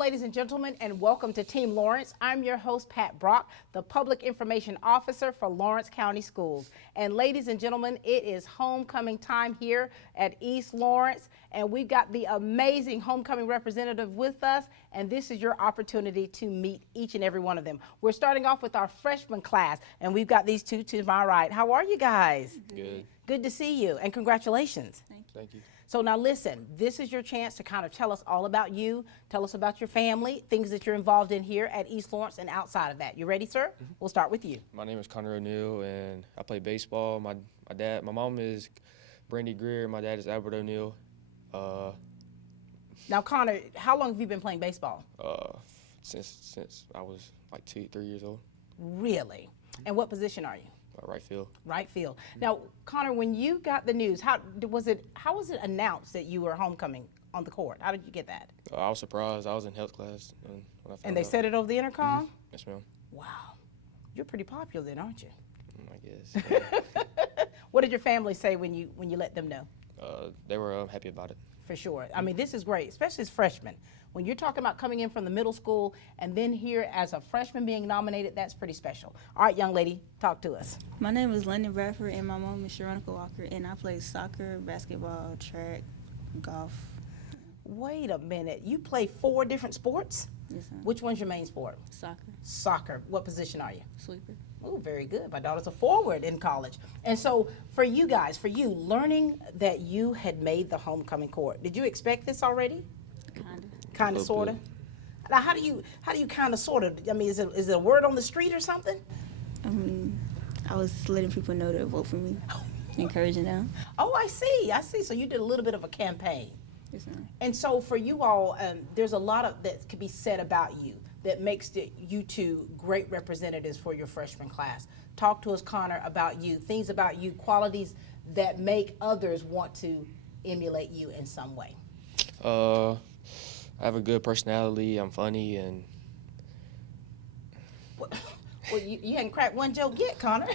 ladies and gentlemen, and welcome to Team Lawrence. I'm your host, Pat Brock, the Public Information Officer for Lawrence County Schools. And ladies and gentlemen, it is homecoming time here at East Lawrence, and we've got the amazing homecoming representative with us, and this is your opportunity to meet each and every one of them. We're starting off with our freshman class, and we've got these two to my right. How are you guys? Good. Good to see you, and congratulations. Thank you. So now listen, this is your chance to kind of tell us all about you, tell us about your family, things that you're involved in here at East Lawrence and outside of that. You ready, sir? Mm-hmm. We'll start with you. My name is Connor O'Neill, and I play baseball. My mom is Brandy Greer. My dad is Albert O'Neill. Now, Connor, how long have you been playing baseball? Since I was like 2-3 years old. Really? And what position are you? Right field. Right field. Now, Connor, when you got the news, how was it announced that you were homecoming on the court? How did you get that? I was surprised. I was in health class when I found And they out. said it over the intercom? Mm-hmm. Yes, ma'am. Wow. You're pretty popular then, aren't you? I guess. What did your family say when you let them know? They were happy about it. For sure. I mean, this is great, especially as freshmen. When you're talking about coming in from the middle school and then here as a freshman being nominated, that's pretty special. All right, young lady, talk to us. My name is London Bradford, and my mom is Sharonica Walker, and I play soccer, basketball, track, golf. Wait a minute. You play 4 different sports? Yes, ma'am. Which one's your main sport? Soccer, Soccer. What position are you? sweeper. Oh, very good. My daughter's a forward in college. And so for you guys, for you, learning that you had made the homecoming court, did you expect this already? Kind of, sort of. Now, how do you kind of, sort of? I mean, is it a word on the street or something? I was letting people know to vote for me, encouraging them. Oh, I see. So you did a little bit of a campaign. Yes, ma'am. And so for you all, there's a lot of that could be said about you that makes you two great representatives for your freshman class. Talk to us, Connor, about you, things about you, qualities that make others want to emulate you in some way. I have a good personality. I'm funny, and Well, you hadn't cracked one joke yet, Connor.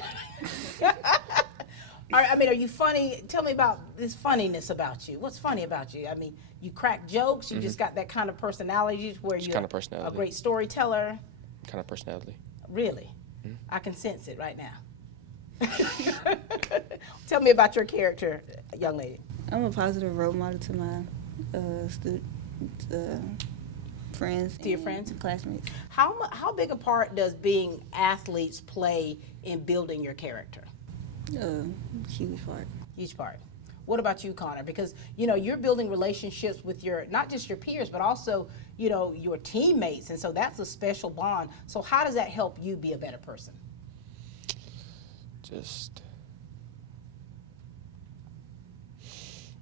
I mean, are you funny? Tell me about this funniness about you. What's funny about you? I mean, you crack jokes. You just got that kind of personality where you're kind of personality. a great storyteller. Kind of personality. Really? I can sense it right now. Tell me about your character, young lady. I'm a positive role model to my friends, To your and friends? classmates. How big a part does being athletes play in building your character? Huge part. Each part. What about you, Connor? Because, you're building relationships with not just your peers, but also, your teammates. And so that's a special bond. So how does that help you be a better person?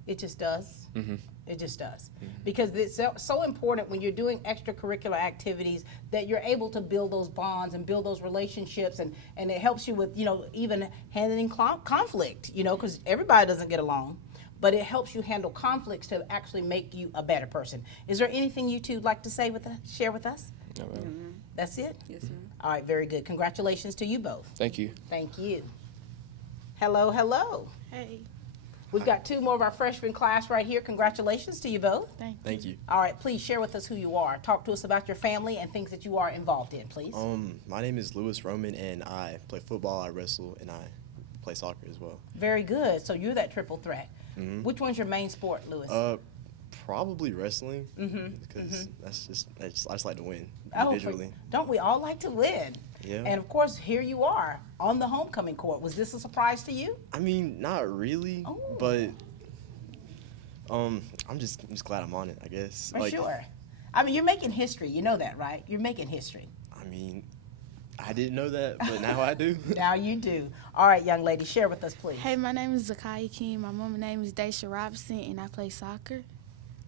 It just does. Mm-hmm. It just does. Because it's so important when you're doing extracurricular activities that you're able to build those bonds and build those relationships, and it helps you with, even handling conflict, because everybody doesn't get along, but it helps you handle conflicts to actually make you a better person. Is there anything you two would like to share with us? No, ma'am. That's it? Yes, ma'am. All right, very good. Congratulations to you both. Thank you. Thank you. Hello, hello. Hey, We've got 2 more of our freshman class right here. Congratulations to you both. thank you. All right, please share with us who you are. Talk to us about your family and things that you are involved in, please. My name is Lewis Roman, and I play football, I wrestle, and I play soccer as well. Very good. So you're that triple threat. Which one's your main sport, Lewis? Probably wrestling, because I just like to win Oh, individually. don't we all like to win? Yeah. And of course, here you are on the homecoming court. Was this a surprise to you? I mean, not really, Oh. but I'm just glad I'm on it, I guess. For sure. I mean, you're making history. You know that, right? You're making history. I mean, I didn't know that, but now I do. Now you do. All right, young lady, share with us, please. Hey, my name is Zakiya King. My mama's name is Daisha Robinson, and I play soccer.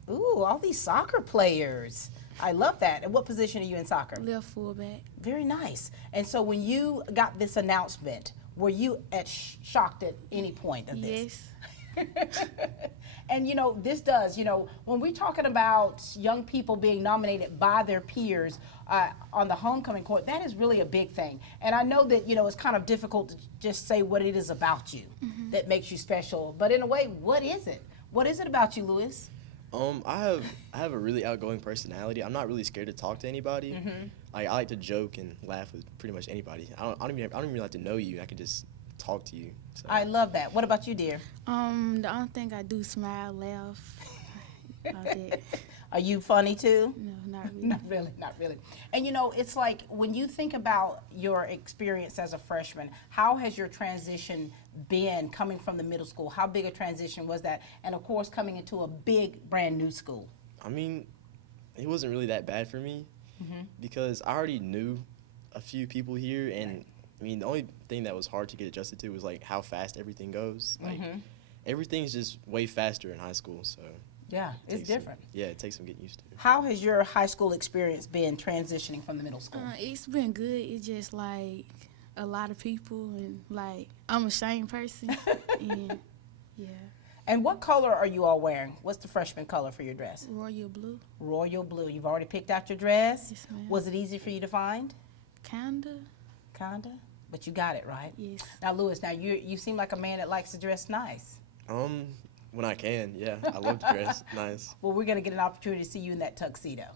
Ooh, all these soccer players. I love that. And what position are you in soccer? Left fullback. Very nice. And so when you got this announcement, were you shocked at any point of this? Yes. And this does, when we're talking about young people being nominated by their peers on the homecoming court, that is really a big thing. And I know that, it's kind of difficult to just say what it is about you that makes you special. But in a way, what is it? What is it about you, Lewis? I have a really outgoing personality. I'm not really scared to talk to anybody. I like to joke and laugh with pretty much anybody. I don't even like to know you. I can just talk to you. So. I love that. What about you, dear? The only thing I do smile, laugh. All that. Are you funny too? No, not really. Not really, not really. And you know, it's like when you think about your experience as a freshman, how has your transition been coming from the middle school? How big a transition was that? And of course, coming into a big, brand new school. I mean, it wasn't really that bad for me because I already knew a few people here, and I mean, the only thing that was hard to get adjusted to was like how fast everything goes. Like everything's just way faster in high school, so. Yeah, it's different. It takes some getting used to. How has your high school experience been transitioning from the middle school? It's been good. It's just like a lot of people, and like I'm a shame person. And yeah. And what color are you all wearing? What's the freshman color for your dress? Royal blue. Royal blue. You've already picked out your dress? Yes, ma'am. Was it easy for you to find? Kinda. Kinda? But you got it, right? Yes. Now, Lewis, you seem like a man that likes to dress nice. When I can, yeah. I love to dress nice. Well, we're going to get an opportunity to see you in that tuxedo.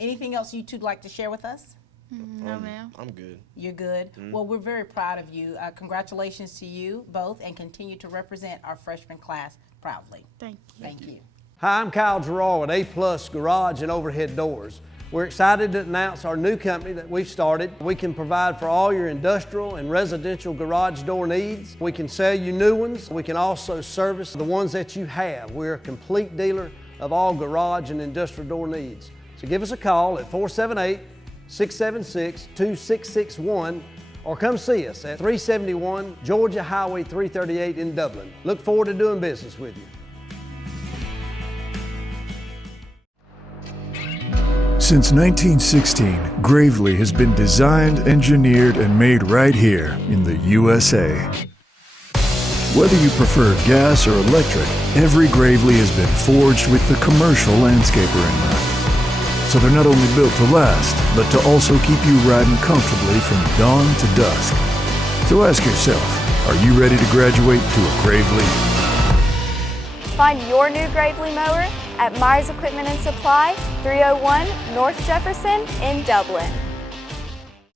Anything else you two'd like to share with us? No, ma'am. I'm good. You're good. Well, we're very proud of you. Congratulations to you both, and continue to represent our freshman class proudly. Thank you. Thank you. Hi, I'm Kyle Gerald at A+ Garage and Overhead Doors. We're excited to announce our new company that we've started. We can provide for all your industrial and residential garage door needs. We can sell you new ones. We can also service the ones that you have. We're a complete dealer of all garage and industrial door needs. So give us a call at 478-676-2661 or come see us at 371 Georgia Highway 338 in Dublin. Look forward to doing business with you. Since 1916, Gravely has been designed, engineered, and made right here in the USA. Whether you prefer gas or electric, every Gravely has been forged with the commercial landscaper in mind. So they're not only built to last, but to also keep you riding comfortably from dawn to dusk. So ask yourself, are you ready to graduate to a Gravely? Find your new Gravely mower at Myers Equipment and Supply, 301 North Jefferson in Dublin.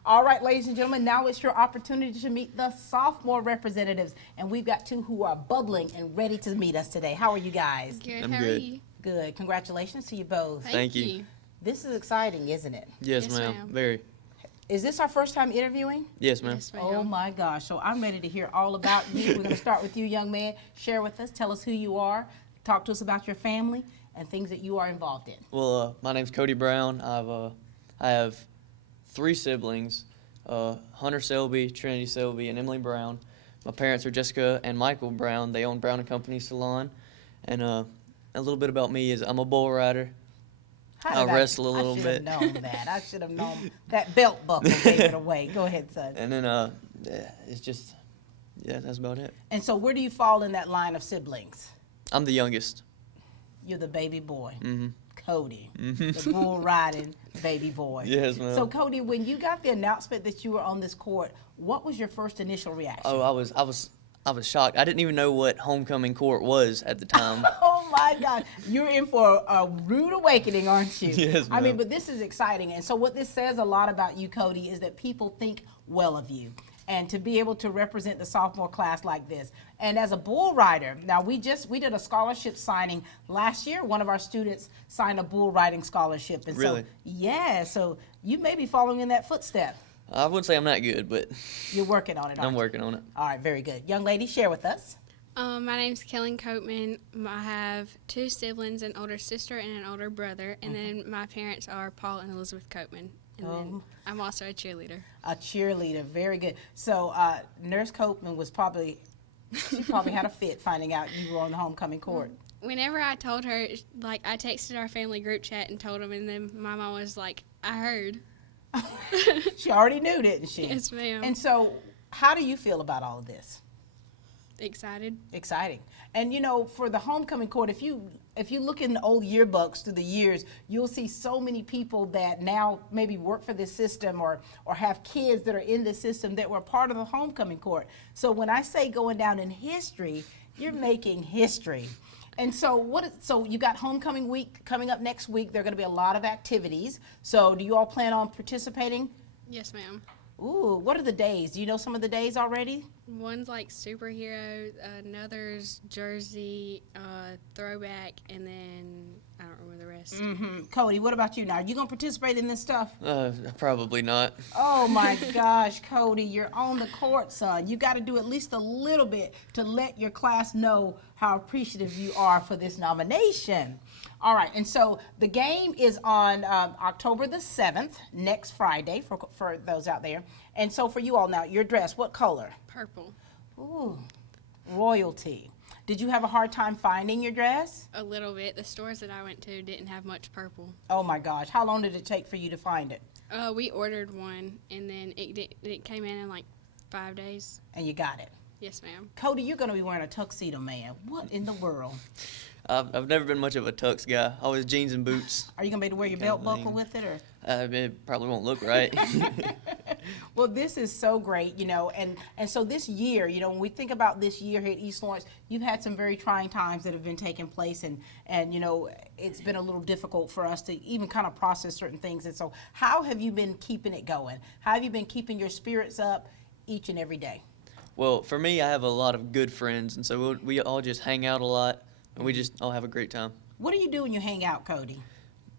All right, ladies and gentlemen, now it's your opportunity to meet the sophomore representatives. And we've got two who are bubbling and ready to meet us today. How are you guys? Good. I'm How are good. you? Good. Congratulations to you both. Thank you. This is exciting, isn't it? Yes, Yes, ma'am. ma'am. Very. Is this our first time interviewing? Yes, ma'am. Yes, ma'am. Oh my gosh, so I'm ready to hear all about you. We're going to start with you, young man. Share with us, tell us who you are, talk to us about your family and things that you are involved in. Well, my name's Cody Brown. I have 3 siblings, Hunter Selby, Trinity Selby, and Emily Brown. My parents are Jessica and Michael Brown. They own Brown and Company Salon. And a little bit about me is I'm a bull rider. How did I wrestle a little bit. I should have known that. I should have known that belt buckle gave it away. Go ahead, son. And then it's just, yeah, that's about it. And so where do you fall in that line of siblings? I'm the youngest. You're the baby boy. Mm-hmm. Cody, the bull riding baby boy. Yes, ma'am. So Cody, when you got the announcement that you were on this court, what was your first initial reaction? Oh, I was shocked. I didn't even know what homecoming court was at the time. Oh my God, you're in for a rude awakening, aren't you? Yes, I mean, ma'am. but this is exciting. And so what this says a lot about you, Cody, is that people think well of you. And to be able to represent the sophomore class like this. And as a bull rider, now we did a scholarship signing last year. One of our students signed a bull riding scholarship. And Really? So, yeah, so you may be following in that footstep. I wouldn't say I'm that good, but You're working on it, aren't I'm you? working on it. All right, very good. Young lady, share with us. My name's Kellen Coatman. I have 2 siblings, an older sister and an older brother. And then my parents are Paul and Elizabeth Coatman. And then I'm also a cheerleader. A cheerleader, very good. So Nurse Copeman she probably had a fit finding out you were on the homecoming court. Whenever I told her, like, I texted our family group chat and told them, and then my mom was like, I heard. She already knew, didn't she? Yes, ma'am. And so how do you feel about all of this? Excited. Exciting. And you know, for the homecoming court, if you look in the old yearbooks through the years, you'll see so many people that now maybe work for this system or have kids that are in this system that were part of the homecoming court. So when I say going down in history, you're making history. And so so you got homecoming week coming up next week. There are going to be a lot of activities. So do you all plan on participating? Yes, ma'am. Ooh, what are the days? Do you know some of the days already? One's like superhero, another's jersey, throwback, and then I don't remember the rest. Cody, what about you now? Are you going to participate in this stuff? Probably not. Oh my gosh, Cody, you're on the court, son. You got to do at least a little bit to let your class know how appreciative you are for this nomination. All right, and so the game is on October the 7th, next Friday, for those out there. And so for you all now, your dress, what color? Purple. Ooh, royalty. Did you have a hard time finding your dress? A little bit. The stores that I went to didn't have much purple. Oh my gosh, how long did it take for you to find it? We ordered one, and then it came in like 5 days. And you got it? Yes, ma'am. Cody, you're going to be wearing a tuxedo, man. What in the world? I've never been much of a tux guy. Always jeans and boots. Are you going to be able to wear your belt buckle with it, or? It probably won't look right. Well, this is so great, you know, and so this year, you know, when we think about this year here at East Lawrence, you've had some very trying times that have been taking place, and you know, it's been a little difficult for us to even kind of process certain things. And so how have you been keeping it going? How have you been keeping your spirits up each and every day? Well, for me, I have a lot of good friends, and so we all just hang out a lot, and we just all have a great time. What do you do when you hang out, Cody?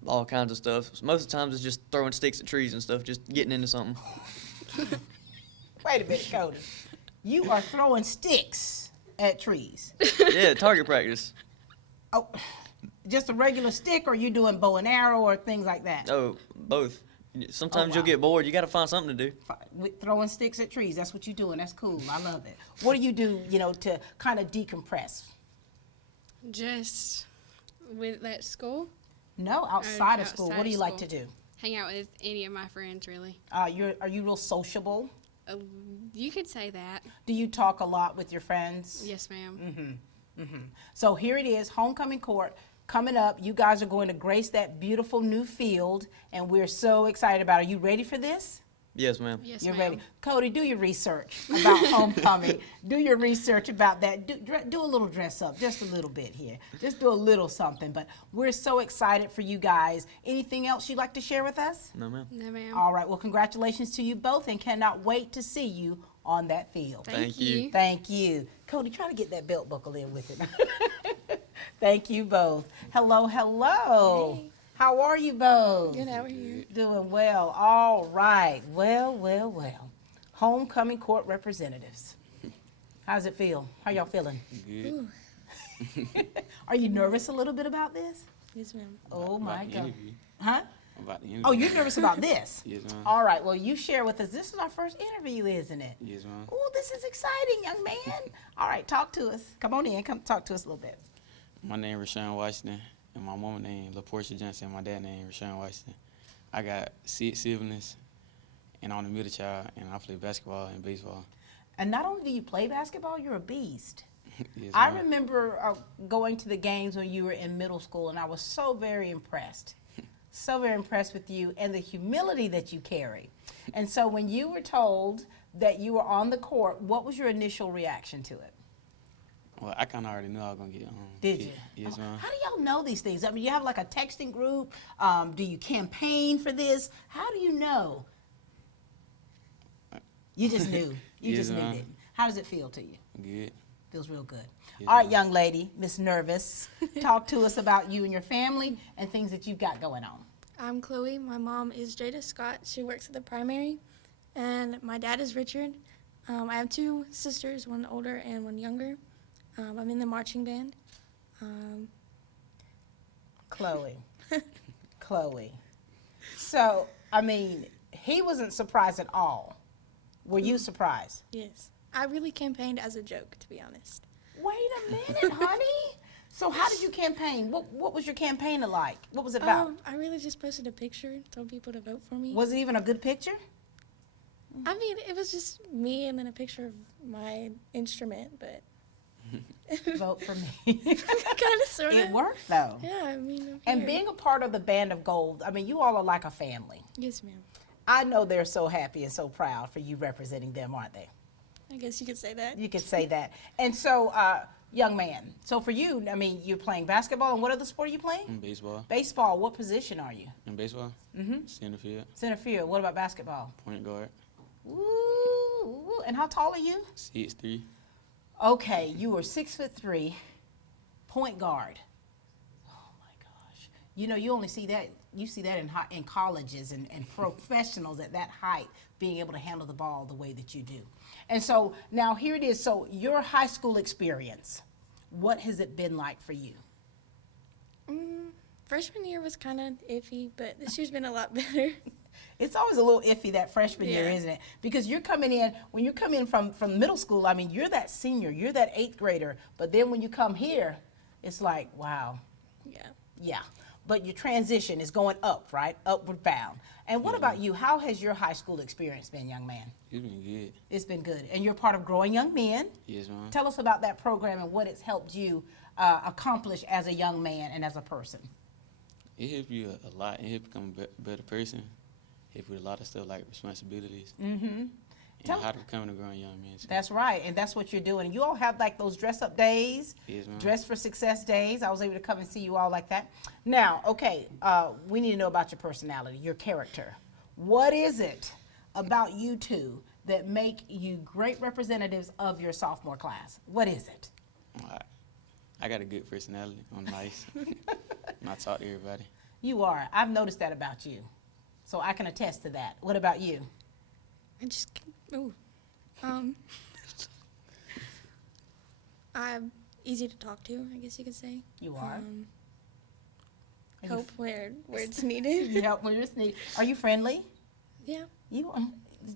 All kinds of stuff. Most of the times it's just throwing sticks at trees and stuff, just getting into something. Wait a minute, Cody. You are throwing sticks at trees. Yeah, target practice. Oh, just a regular stick, or you doing bow and arrow or things like that? Oh, both. Sometimes wow. you'll get bored. You got to find something to do. Throwing sticks at trees. That's what you're doing. That's cool. I love it. What do you do, you know, to kind of decompress? Just with at school. No, outside of school. Outside What do of you like school. to do? Hang out with any of my friends, really. Are you real sociable? You could say that. Do you talk a lot with your friends? Yes, ma'am. So here it is, homecoming court coming up. You guys are going to grace that beautiful new field, and we're so excited about it. Are you ready for this? Yes, ma'am. Yes, You're ma'am. ready. Cody, do your research about homecoming. Do your research about that. Do a little dress up, just a little bit here. Just do a little something. But we're so excited for you guys. Anything else you'd like to share with us? No, ma'am. No, ma'am. All right. Well, congratulations to you both, and cannot wait to see you on that field. Thank you. Thank you. Cody, try to get that belt buckle in with it. Thank you both. Hello, hello. Hey. How are you both? Good, how are you? Doing well. All right. Well. Homecoming court representatives. How's it feel? How y'all feeling? Good. Are you nervous a little bit about this? Yes, ma'am. Oh my God. Interview. Huh? About the interview. Oh, you're nervous about this? Yes, ma'am. All right. Well, you share with us. This is our first interview, isn't it? Yes, ma'am. Oh, this is exciting, young man. All right, talk to us. Come on in. Come talk to us a little bit. My name is Rashawn Washington, and my mama name LaPortia Johnson, and my dad name Rashawn Washington. I got 6 siblings, and I'm the middle child, and I play basketball and baseball. And not only do you play basketball, you're a beast. Yes, I ma'am. remember going to the games when you were in middle school, and I was so very impressed. So very impressed with you and the humility that you carry. And so when you were told that you were on the court, what was your initial reaction to it? Well, I kind of already knew I was going to get Did you? Yes, ma'am. How do y'all know these things? I mean, you have like a texting group. Do you campaign for this? How do you know? You just knew. You Yes, just knew ma'am. it. How does it feel to you? Good. Feels real good. Yes, All right, ma'am. young lady, Miss Nervous, talk to us about you and your family and things that you've got going on. I'm Chloe. My mom is Jada Scott. She works at the primary. And my dad is Richard. I have 2 sisters, one older and one younger. I'm in the marching band. Chloe. Chloe. So, I mean, he wasn't surprised at all. Were you surprised? Yes. I really campaigned as a joke, to be honest. Wait a minute, honey. So how did you campaign? What was your campaign like? What was it about? I really just posted a picture, told people to vote for me. Was it even a good picture? I mean, it was just me and then a picture of my instrument, but Vote for me. kind of sort of. It worked though. Yeah, I mean, I'm And here. being a part of the Band of Gold, I mean, you all are like a family. Yes, ma'am. I know they're so happy and so proud for you representing them, aren't they? I guess you could say that. You could say that. And so Young man. So for you, I mean, you're playing basketball, and what other sport are you playing? In baseball. Baseball. What position are you? In baseball? Center field. Center field. What about basketball? Point guard. Ooh. And how tall are you? 6'3". Okay, you are 6'3", point guard. Oh my gosh. You know, you only see that, you see that in colleges and professionals at that height being able to handle the ball the way that you do. And so now here it is. So your high school experience, what has it been like for you? Freshman year was kind of iffy, but this year's been a lot better. It's always a little iffy that freshman year, Yeah. isn't it? Because you're coming in, when you come in from middle school, I mean, you're that senior, you're that 8th grader, but then when you come here, it's like, wow. Yeah. Yeah. But your transition is going up, right? Upward bound. And what about you? How has your high school experience been, young man? It's been good. It's been good. And you're part of Growing Young Men. Yes, ma'am. Tell us about that program and what it's helped you accomplish as a young man and as a person. It helped you a lot. It helped become a better person. It helped with a lot of stuff like responsibilities. And how to become a grown young man. That's right, and that's what you're doing. You all have like those dress-up days, Yes, ma'am. dress for success days. I was able to come and see you all like that. Now, okay, we need to know about your personality, your character. What is it about you two that make you great representatives of your sophomore class? What is it? I got a good personality. I'm nice. And I talk to everybody. You are. I've noticed that about you, so I can attest to that. What about you? I just, I'm easy to talk to, I guess you could say. You are. Help where it's needed. You help when it's needed. Are you friendly? Yeah. You are.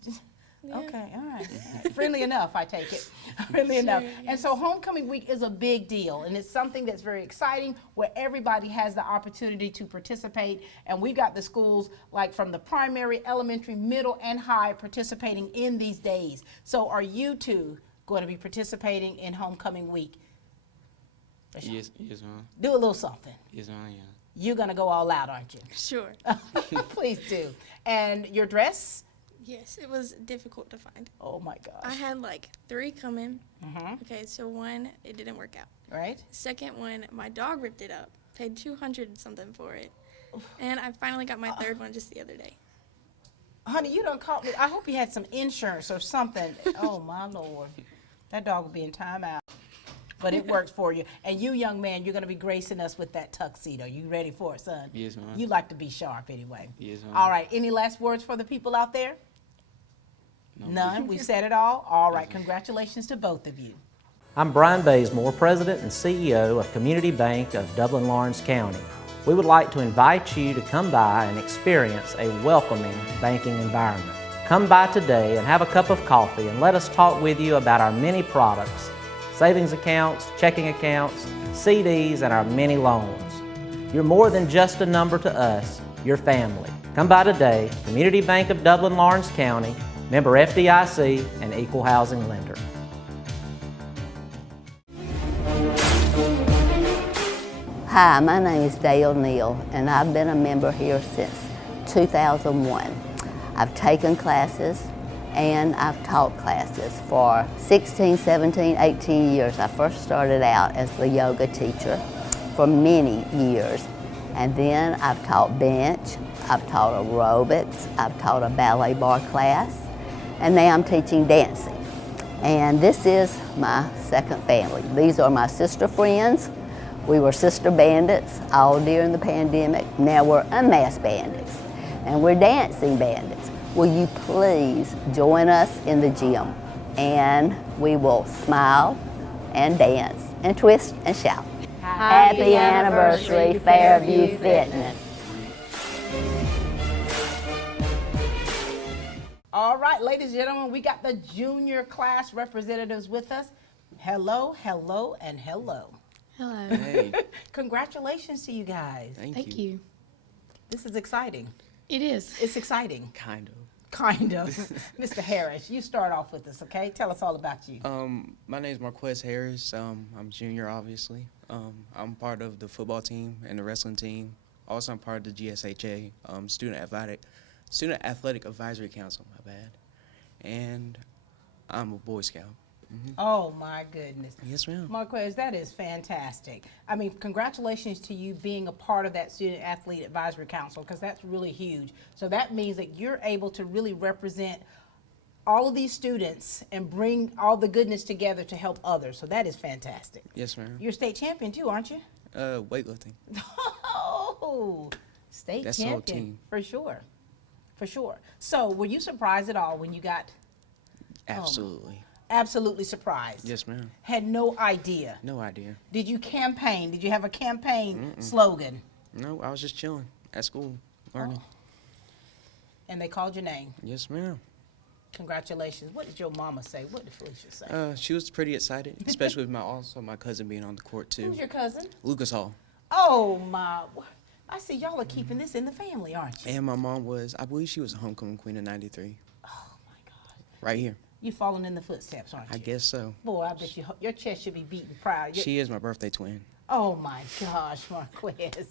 Yeah. Okay, all right. Friendly enough, I take it. Friendly enough. Yes. And so homecoming week is a big deal, and it's something that's very exciting where everybody has the opportunity to participate. And we've got the schools like from the primary, elementary, middle, and high participating in these days. So are you two going to be participating in homecoming week? Yes, ma'am. Do a little something. Yes, ma'am, yeah. You're going to go all out, aren't you? Sure. Please do. And your dress? Yes, it was difficult to find. Oh my gosh. I had like 3 come in. Okay, so one, it didn't work out. Right? Second one, my dog ripped it up. Paid $200 something for it. And I finally got my third one just the other day. Honey, you done caught me. I hope you had some insurance or something. Oh my Lord. That dog will be in timeout. But it works for you. And you, young man, you're going to be gracing us with that tuxedo. You ready for it, son? Yes, ma'am. You like to be sharp anyway. Yes, ma'am. All right. Any last words for the people out there? No. None? We've said it all? All right. Congratulations to both of you. I'm Brian Bazemore, President and CEO of Community Bank of Dublin-Lawrence County. We would like to invite you to come by and experience a welcoming banking environment. Come by today and have a cup of coffee and let us talk with you about our many products, savings accounts, checking accounts, CDs, and our many loans. You're more than just a number to us, you're family. Come by today, Community Bank of Dublin-Lawrence County, member FDIC, and equal housing lender. Hi, my name is Dale Neal, and I've been a member here since 2001. I've taken classes and I've taught classes for 16, 17, 18 years. I first started out as the yoga teacher for many years, and then I've taught bench, I've taught aerobics, I've taught a ballet bar class, and now I'm teaching dancing. And this is my second family. These are my sister friends. We were sister bandits all during the pandemic. Now we're unmasked bandits, and we're dancing bandits. Will you please join us in the gym, and we will smile and dance and twist and shout. Happy anniversary, Fairview Fitness. All right, ladies and gentlemen, we got the junior class representatives with us. Hello, hello, and hello. Hello. Hey, Congratulations to you guys. Thank you. This is exciting. It is. It's exciting. kind of. Kind of. Mr. Harris, you start off with us, okay? Tell us all about you. My name is Marquez Harris. I'm junior, obviously. I'm part of the football team and the wrestling team. Also, I'm part of the GSHA, Student Athletic Advisory Council, my bad. And I'm a Boy Scout. Oh my goodness. Yes, ma'am. Marquez, that is fantastic. I mean, congratulations to you being a part of that Student Athlete Advisory Council, because that's really huge. So that means that you're able to really represent all of these students and bring all the goodness together to help others. So that is fantastic. Yes, ma'am. You're state champion too, aren't you? Weightlifting. Oh, state That's the whole champion, team. for sure, for sure. So were you surprised at all when you got? Absolutely. Absolutely surprised. Yes, ma'am. Had no idea. No idea. Did you campaign? Did you have a campaign slogan? No, I was just chilling at school, learning. And they called your name. Yes, ma'am. Congratulations. What did your mama say? What did Felicia say? She was pretty excited, especially with my cousin being on the court too. Who's your cousin? Lucas Hall. Oh my! I see y'all are keeping this in the family, aren't you? And my mom was, I believe she was a homecoming queen in '93. Oh my God! Right here. You following in the footsteps, aren't you? I guess so. Boy, I bet your chest should be beating proud. She is my birthday twin. Oh my gosh, Marquez.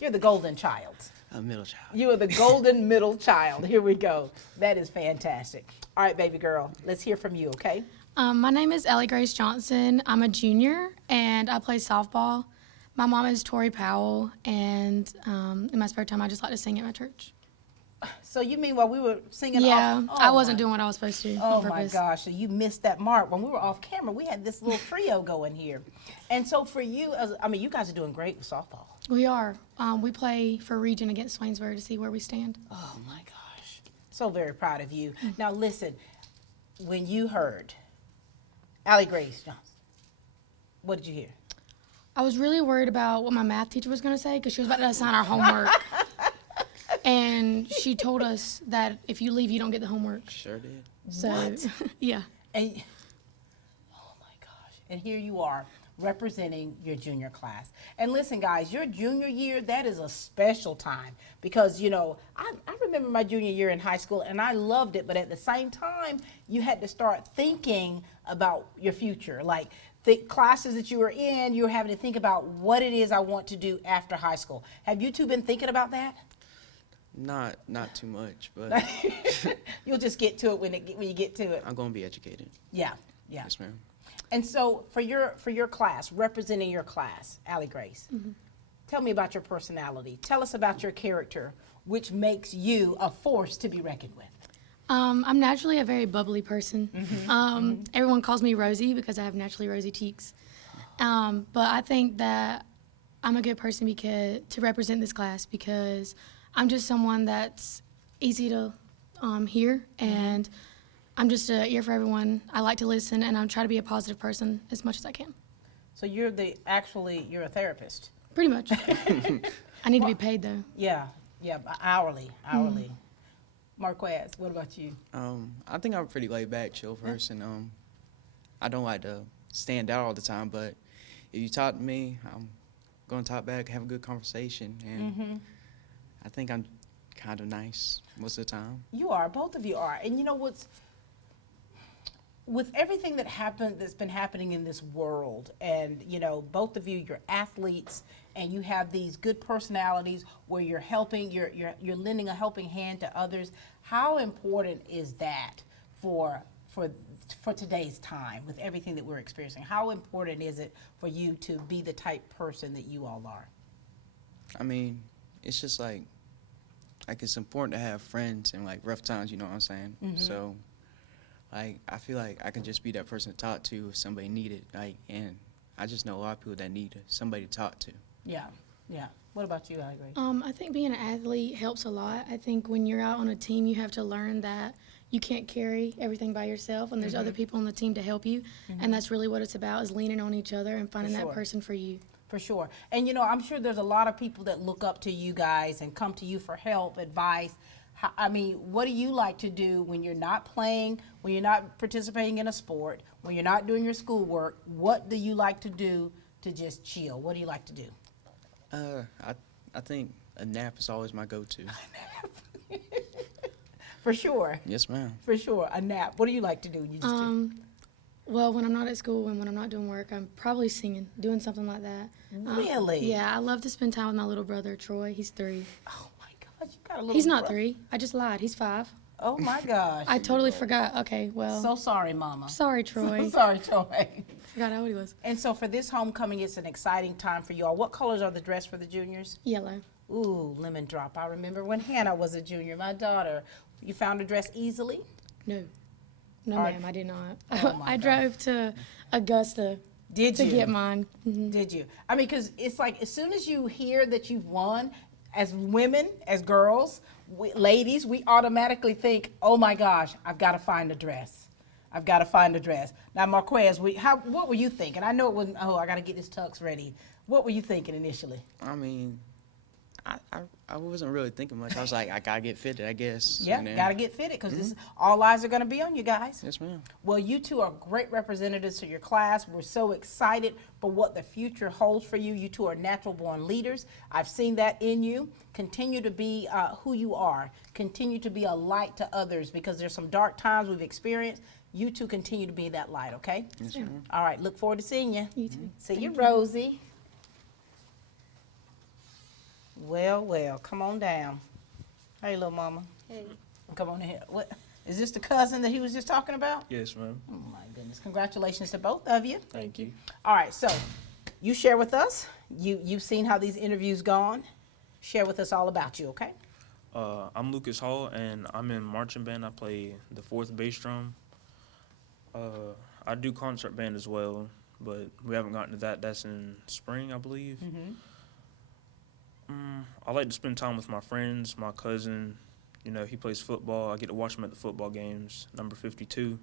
You're the golden child. A middle child. You are the golden middle child. Here we go. That is fantastic. All right, baby girl, let's hear from you, okay? My name is Ellie Grace Johnson. I'm a junior, and I play softball. My mom is Tori Powell, and in my spare time, I just like to sing at my church. So you mean while we were singing Yeah, off? I wasn't doing what I was supposed to Oh on my purpose. gosh, so you missed that mark. When we were off camera, we had this little trio going here. And so for you, I mean, you guys are doing great with softball. We are. We play for region against Swainsboro to see where we stand. Oh my gosh. So very proud of you. Now listen, when you heard Allie Grace Johnson, what did you hear? I was really worried about what my math teacher was going to say because she was about to assign our homework. And she told us that if you leave, you don't get the homework. Sure did. So, What? yeah. And, oh my gosh. And here you are representing your junior class. And listen, guys, your junior year, that is a special time because, you know, I remember my junior year in high school and I loved it, but at the same time, you had to start thinking about your future. Like the classes that you were in, you were having to think about what it is I want to do after high school. Have you two been thinking about that? Not too much, but You'll just get to it when you get to it. I'm gonna be educated. Yeah, yeah. Yes, ma'am. And so for your class, representing your class, Allie Grace, tell me about your personality. Tell us about your character, which makes you a force to be reckoned with. I'm naturally a very bubbly person. Everyone calls me Rosie because I have naturally rosy cheeks. But I think that I'm a good person to represent this class because I'm just someone that's easy to hear, and I'm just an ear for everyone. I like to listen, and I try to be a positive person as much as I can. So you're a therapist. Pretty much. I need to be paid, though. Yeah, hourly. Marquez, what about you? I think I'm a pretty laid back, chill person. I don't like to stand out all the time, but if you talk to me, I'm gonna talk back, have a good conversation, and I think I'm kind of nice most of the time. You are, both of you are. And you know with everything that's been happening in this world, and you know, both of you, you're athletes, and you have these good personalities where you're helping, you're lending a helping hand to others. How important is that for today's time with everything that we're experiencing? How important is it for you to be the type person that you all are? I mean, it's just like it's important to have friends in like rough times, you know what I'm saying? So like I feel like I can just be that person to talk to if somebody needed, and I just know a lot of people that need somebody to talk to. Yeah. What about you, Heidi Avery? I think being an athlete helps a lot. I think when you're out on a team, you have to learn that you can't carry everything by yourself, and there's other people on the team to help you, and that's really what it's about, is leaning on each other and finding that person for you. For sure. And you know, I'm sure there's a lot of people that look up to you guys and come to you for help, advice. I mean, what do you like to do when you're not playing, when you're not participating in a sport, when you're not doing your schoolwork? What do you like to do to just chill? What do you like to do? I think a nap is always my go-to. For sure. Yes, ma'am. For sure, a nap. What do you like to do when you just chill? Well, when I'm not at school and when I'm not doing work, I'm probably singing, doing something like that. Really? Yeah, I love to spend time with my little brother, Troy. He's 3. Oh my God, you got a little He's not brother. 3. I just lied. He's 5. Oh my gosh. I totally forgot. Okay, well. So sorry, Mama. Sorry, Troy. Sorry, Troy. Forgot how old he was. And so for this homecoming, it's an exciting time for you all. What colors are the dress for the juniors? Yellow. Ooh, lemon drop. I remember when Hannah was a junior, my daughter. You found a dress easily? No. No, All ma'am, I did not. Oh, my I God. drove to Augusta Did to you? get mine. Mhm. Did you? I mean, because it's like as soon as you hear that you've won, as women, as girls, ladies, we automatically think, oh my gosh, I've got to find a dress. I've got to find a dress. Now, Marquez, what were you thinking? I know it wasn't, oh, I got to get this tux ready. What were you thinking initially? I mean, I wasn't really thinking much. I was like, I gotta get fitted, I guess. Yeah, And then- got to get fitted because all eyes are going to be on you guys. Yes, ma'am. Well, you two are great representatives to your class. We're so excited for what the future holds for you. You two are natural-born leaders. I've seen that in you. Continue to be who you are. Continue to be a light to others because there's some dark times we've experienced. You two continue to be that light, okay? Yes, ma'am. All right, look forward to seeing you. You too. See you, Rosie. Well, well, come on down. Hey, little mama. Hey. Come on in here. What, is this the cousin that he was just talking about? Yes, ma'am. Oh my goodness. Congratulations to both of you. Thank you. All right, so you share with us. You've seen how these interviews gone. Share with us all about you, okay? I'm Lucas Hall, and I'm in marching band. I play the 4th bass drum. I do concert band as well, but we haven't gotten to that. That's in spring, I believe. I like to spend time with my friends, my cousin. You know, he plays football. I get to watch him at the football games, number 52.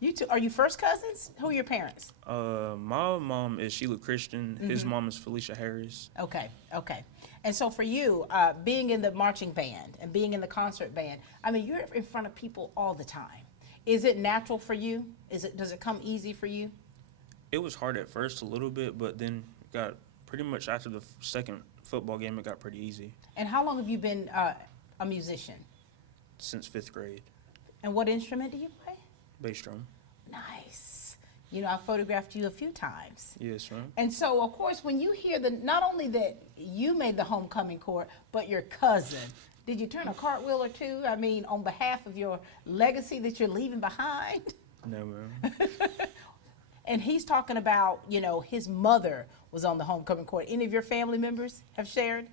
You two, are you first cousins? Who are your parents? My mom is Sheila Christian. His mom is Felicia Harris. Okay, okay. And so for you, being in the marching band and being in the concert band, I mean, you're in front of people all the time. Is it natural for you? Does it come easy for you? It was hard at first a little bit, but then it got pretty much after the second football game, it got pretty easy. And how long have you been a musician? Since 5th grade. And what instrument do you play? Bass drum. Nice. You know, I photographed you a few times. Yes, ma'am. And so, of course, when you hear not only that you made the homecoming court, but your cousin, did you turn a cartwheel or two? I mean, on behalf of your legacy that you're leaving behind? No, ma'am. And he's talking about, you know, his mother was on the homecoming court. Any of your family members have shared?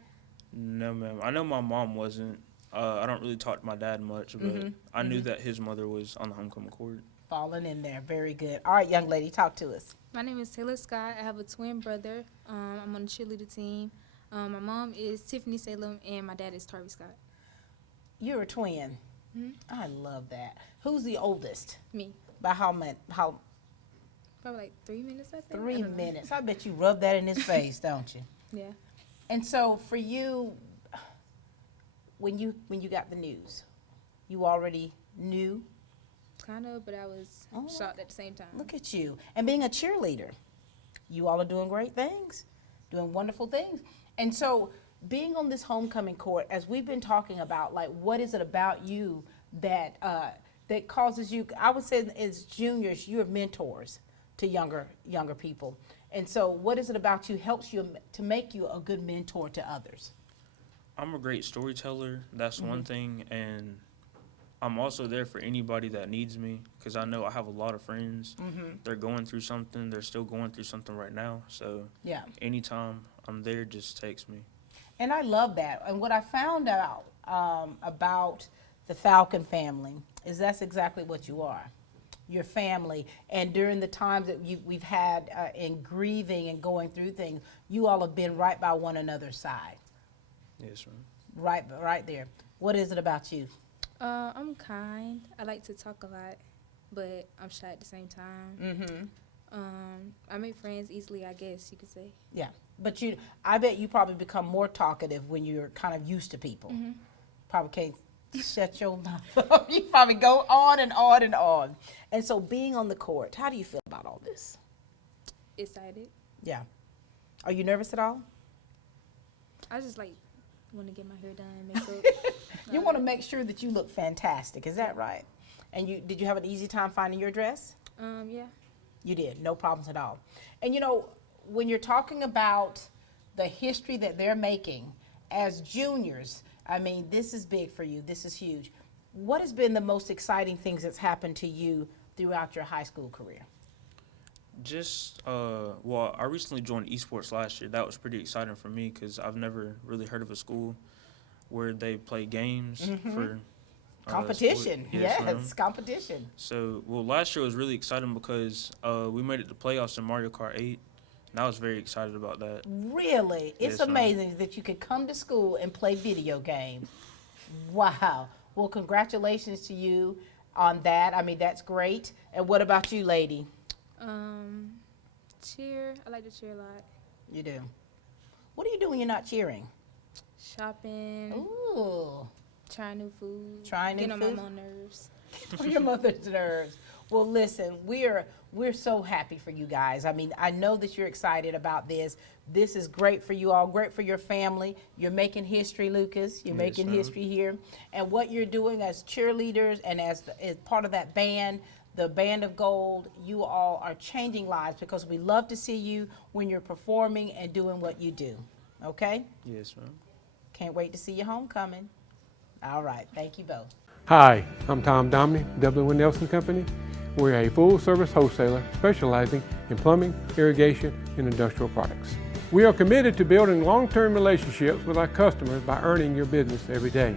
No, ma'am. I know my mom wasn't. I don't really talk to my dad much, but I knew that his mother was on the homecoming court. Falling in there. Very good. All right, young lady, talk to us. My name is Taylor Scott. I have a twin brother. I'm on the cheerleader team. My mom is Tiffany Salem, and my dad is Tarvey Scott. You're a twin. I love that. Who's the oldest? Me. By how many? How? Probably like 3 minutes, I think. 3 minutes. I bet you rub that in his face, don't you? Yeah. And so for you, when you got the news, you already knew? Kind of, but I was shocked at the same time. Look at you. And being a cheerleader, you all are doing great things, doing wonderful things. And so being on this homecoming court, as we've been talking about, like, what is it about you that that causes you, I would say as juniors, you're mentors to younger people. And so what is it about you helps you to make you a good mentor to others? I'm a great storyteller. That's one thing. And I'm also there for anybody that needs me because I know I have a lot of friends. They're going through something. They're still going through something right now. So yeah, anytime I'm there, just text me. And I love that. And what I found out about the Falcon family is that's exactly what you are, your family. And during the times that we've had in grieving and going through things, you all have been right by one another's side. Yes, ma'am. Right there. What is it about you? I'm kind. I like to talk a lot, but I'm shy at the same time. I make friends easily, I guess you could say. Yeah, but I bet you probably become more talkative when you're kind of used to people. Probably can't shut your mouth up. You probably go on and on and on. And so being on the court, how do you feel about all this? Excited. Yeah. Are you nervous at all? I just like want to get my hair done, makeup. You want to make sure that you look fantastic, is that right? And did you have an easy time finding your dress? Yeah. You did, no problems at all. And you know, when you're talking about the history that they're making as juniors, I mean, this is big for you. This is huge. What has been the most exciting things that's happened to you throughout your high school career? Just, well, I recently joined esports last year. That was pretty exciting for me because I've never really heard of a school where they play games for competition. sport. Yes, competition. So, well, last year was really exciting because we made it to playoffs in Mario Kart 8. And I was very excited about that. Really? It's amazing that you could come to school and play video games. Wow. Well, congratulations to you on that. I mean, that's great. And what about you, lady? Cheer. I like to cheer a lot. You do. What do you do when you're not cheering? Shopping. Ooh. Trying new food. Trying new food. food? Get on my nerves. On your mother's nerves. Well, listen, we're so happy for you guys. I mean, I know that you're excited about this. This is great for you all, great for your family. You're making history, Lucas. You're making history here. And what you're doing as cheerleaders and as part of that band, the Band of Gold, you all are changing lives because we love to see you when you're performing and doing what you do. Okay? Yes, ma'am. Can't wait to see your homecoming. All right. Thank you both. Hi, I'm Tom Domney, W. Nelson Company. We're a full-service wholesaler specializing in plumbing, irrigation, and industrial products. We are committed to building long-term relationships with our customers by earning your business every day.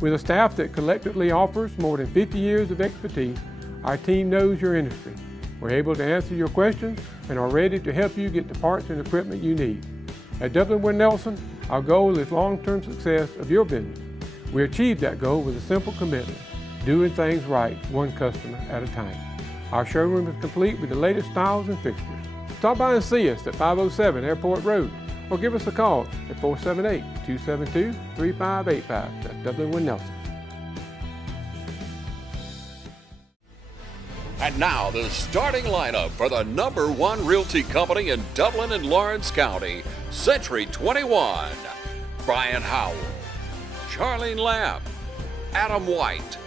With a staff that collectively offers more than 50 years of expertise, our team knows your industry. We're able to answer your questions and are ready to help you get the parts and equipment you need. At W. Nelson, our goal is long-term success of your business. We achieve that goal with a simple commitment, doing things right, one customer at a time. Our showroom is complete with the latest styles and fixtures. Stop by and see us at 507 Airport Road or give us a call at 478-272-3585. That's W. Nelson. And now the starting lineup for the #1 realty company in Dublin and Lawrence County, Century 21. Brian Howell, Charlene Lamb, Adam White,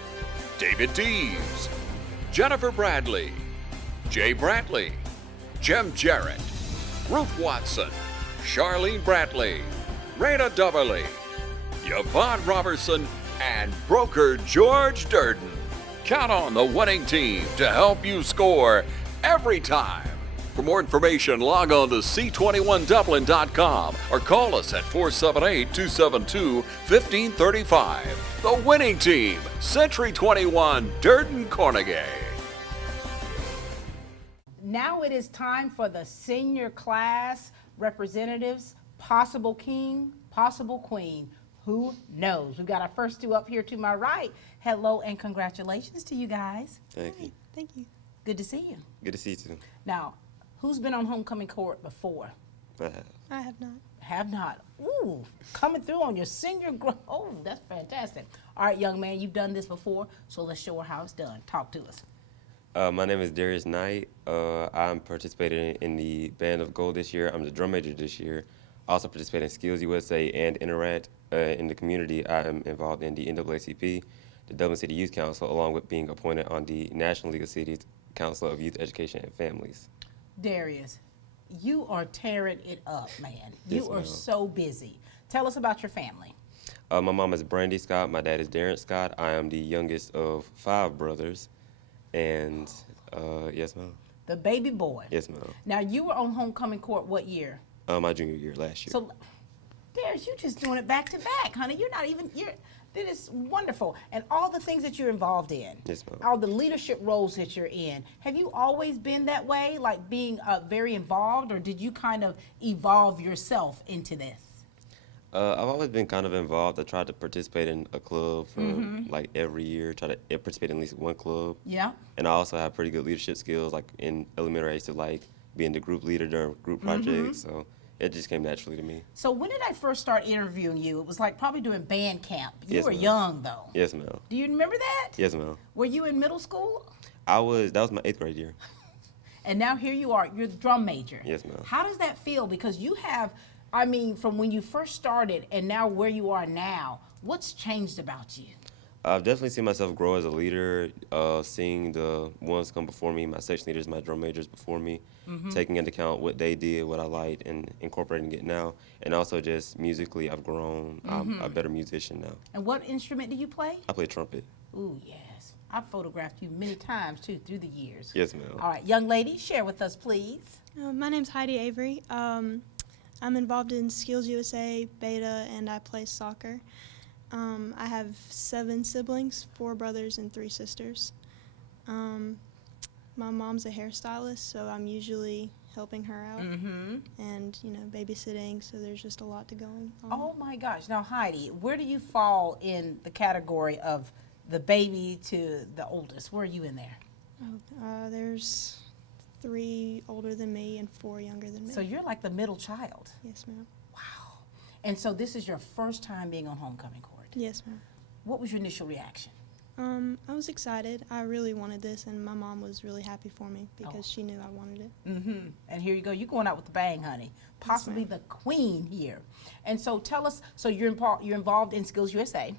David Deves, Jennifer Bradley, Jay Brantley, Jem Jarrett, Ruth Watson, Charlene Brantley, Raina Duberly, Yvonne Robertson, and broker George Durden. Count on the winning team to help you score every time. For more information, log on to c21dublin.com or call us at 478-272-1535. The winning team, Century 21, Durden Carnegie. Now it is time for the senior class representatives, possible king, possible queen. Who knows? We've got our first two up here to my right. Hello and congratulations to you guys. Thank you. Thank you. Good to see you. Good to see you too. Now, who's been on homecoming court before? I have not. Have not. Ooh, coming through on your senior oh, that's fantastic. All right, young man, you've done this before, so let's show her how it's done. Talk to us. My name is Darius Knight. I'm participating in the Band of Gold this year. I'm the drum major this year. I also participate in Skills USA and Interact. In the community, I am involved in the NAACP, the Dublin City Youth Council, along with being appointed on the National League of Cities Council of Youth Education and Families. Darius, you are tearing it up, man. Yes, You are ma'am. so busy. Tell us about your family. My mom is Brandy Scott. My dad is Darren Scott. I am the youngest of 5 brothers. And yes, ma'am. The baby boy. Yes, ma'am. Now, you were on homecoming court what year? My junior year last year. So, Darius, you just doing it back to back, honey. You're not even, that is wonderful. And all the things that you're involved in. Yes, ma'am. All the leadership roles that you're in. Have you always been that way, like being very involved, or did you kind of evolve yourself into this? I've always been kind of involved. I tried to participate in a club for like every year, try to participate in at least one club. Yeah. And I also have pretty good leadership skills. Like in elementary, I used to like being the group leader during group projects. So it just came naturally to me. So when did I first start interviewing you? It was like probably during band camp. You Yes, were ma'am. young though. Yes, ma'am. Do you remember that? Yes, ma'am. Were you in middle school? That was my 8th grade year. And now here you are, you're the drum major. Yes, ma'am. How does that feel? Because you have, I mean, from when you first started and now where you are now, what's changed about you? I've definitely seen myself grow as a leader, seeing the ones come before me, my section leaders, my drum majors before me, taking into account what they did, what I liked, and incorporating it now. And also just musically, I've grown. I'm a better musician now. And what instrument do you play? I play trumpet. Ooh, yes. I've photographed you many times, too, through the years. Yes, ma'am. All right, young lady, share with us, please. My name's Heidi Avery. I'm involved in Skills USA, Beta, and I play soccer. I have 7 siblings, 4 brothers and 3 sisters. My mom's a hairstylist, so I'm usually helping her out and, you know, babysitting, so there's just a lot to go on. Oh, my gosh. Now, Heidi, where do you fall in the category of the baby to the oldest? Where are you in there? There's 3 older than me and 4 younger than me. So you're like the middle child. Yes, ma'am. And so this is your first time being on homecoming court. Yes, ma'am. What was your initial reaction? I was excited. I really wanted this, and my mom was really happy for me because she knew I wanted it. And here you go. You're going out with the bang, honey. Possibly the queen here. And so tell us, so you're involved in Skills USA.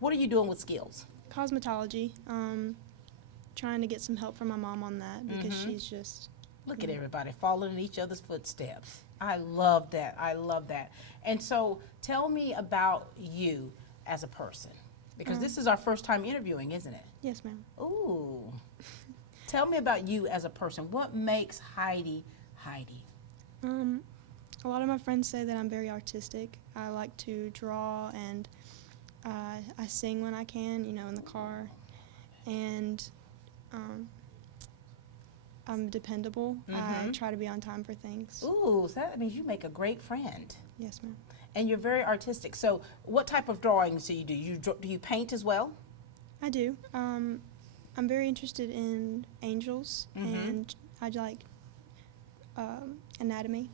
What are you doing with Skills? Cosmetology. Trying to get some help from my mom on that because she's just... Look at everybody following in each other's footsteps. I love that. I love that. And so tell me about you as a person, because this is our first time interviewing, isn't it? Yes, ma'am. Ooh. Tell me about you as a person. What makes Heidi Heidi? A lot of my friends say that I'm very artistic. I like to draw, and I sing when I can, you know, in the car. And I'm dependable. I try to be on time for things. Ooh, so that means you make a great friend. Yes, ma'am. And you're very artistic. So what type of drawings do you do? Do you paint as well? I do. I'm very interested in angels, and I like anatomy.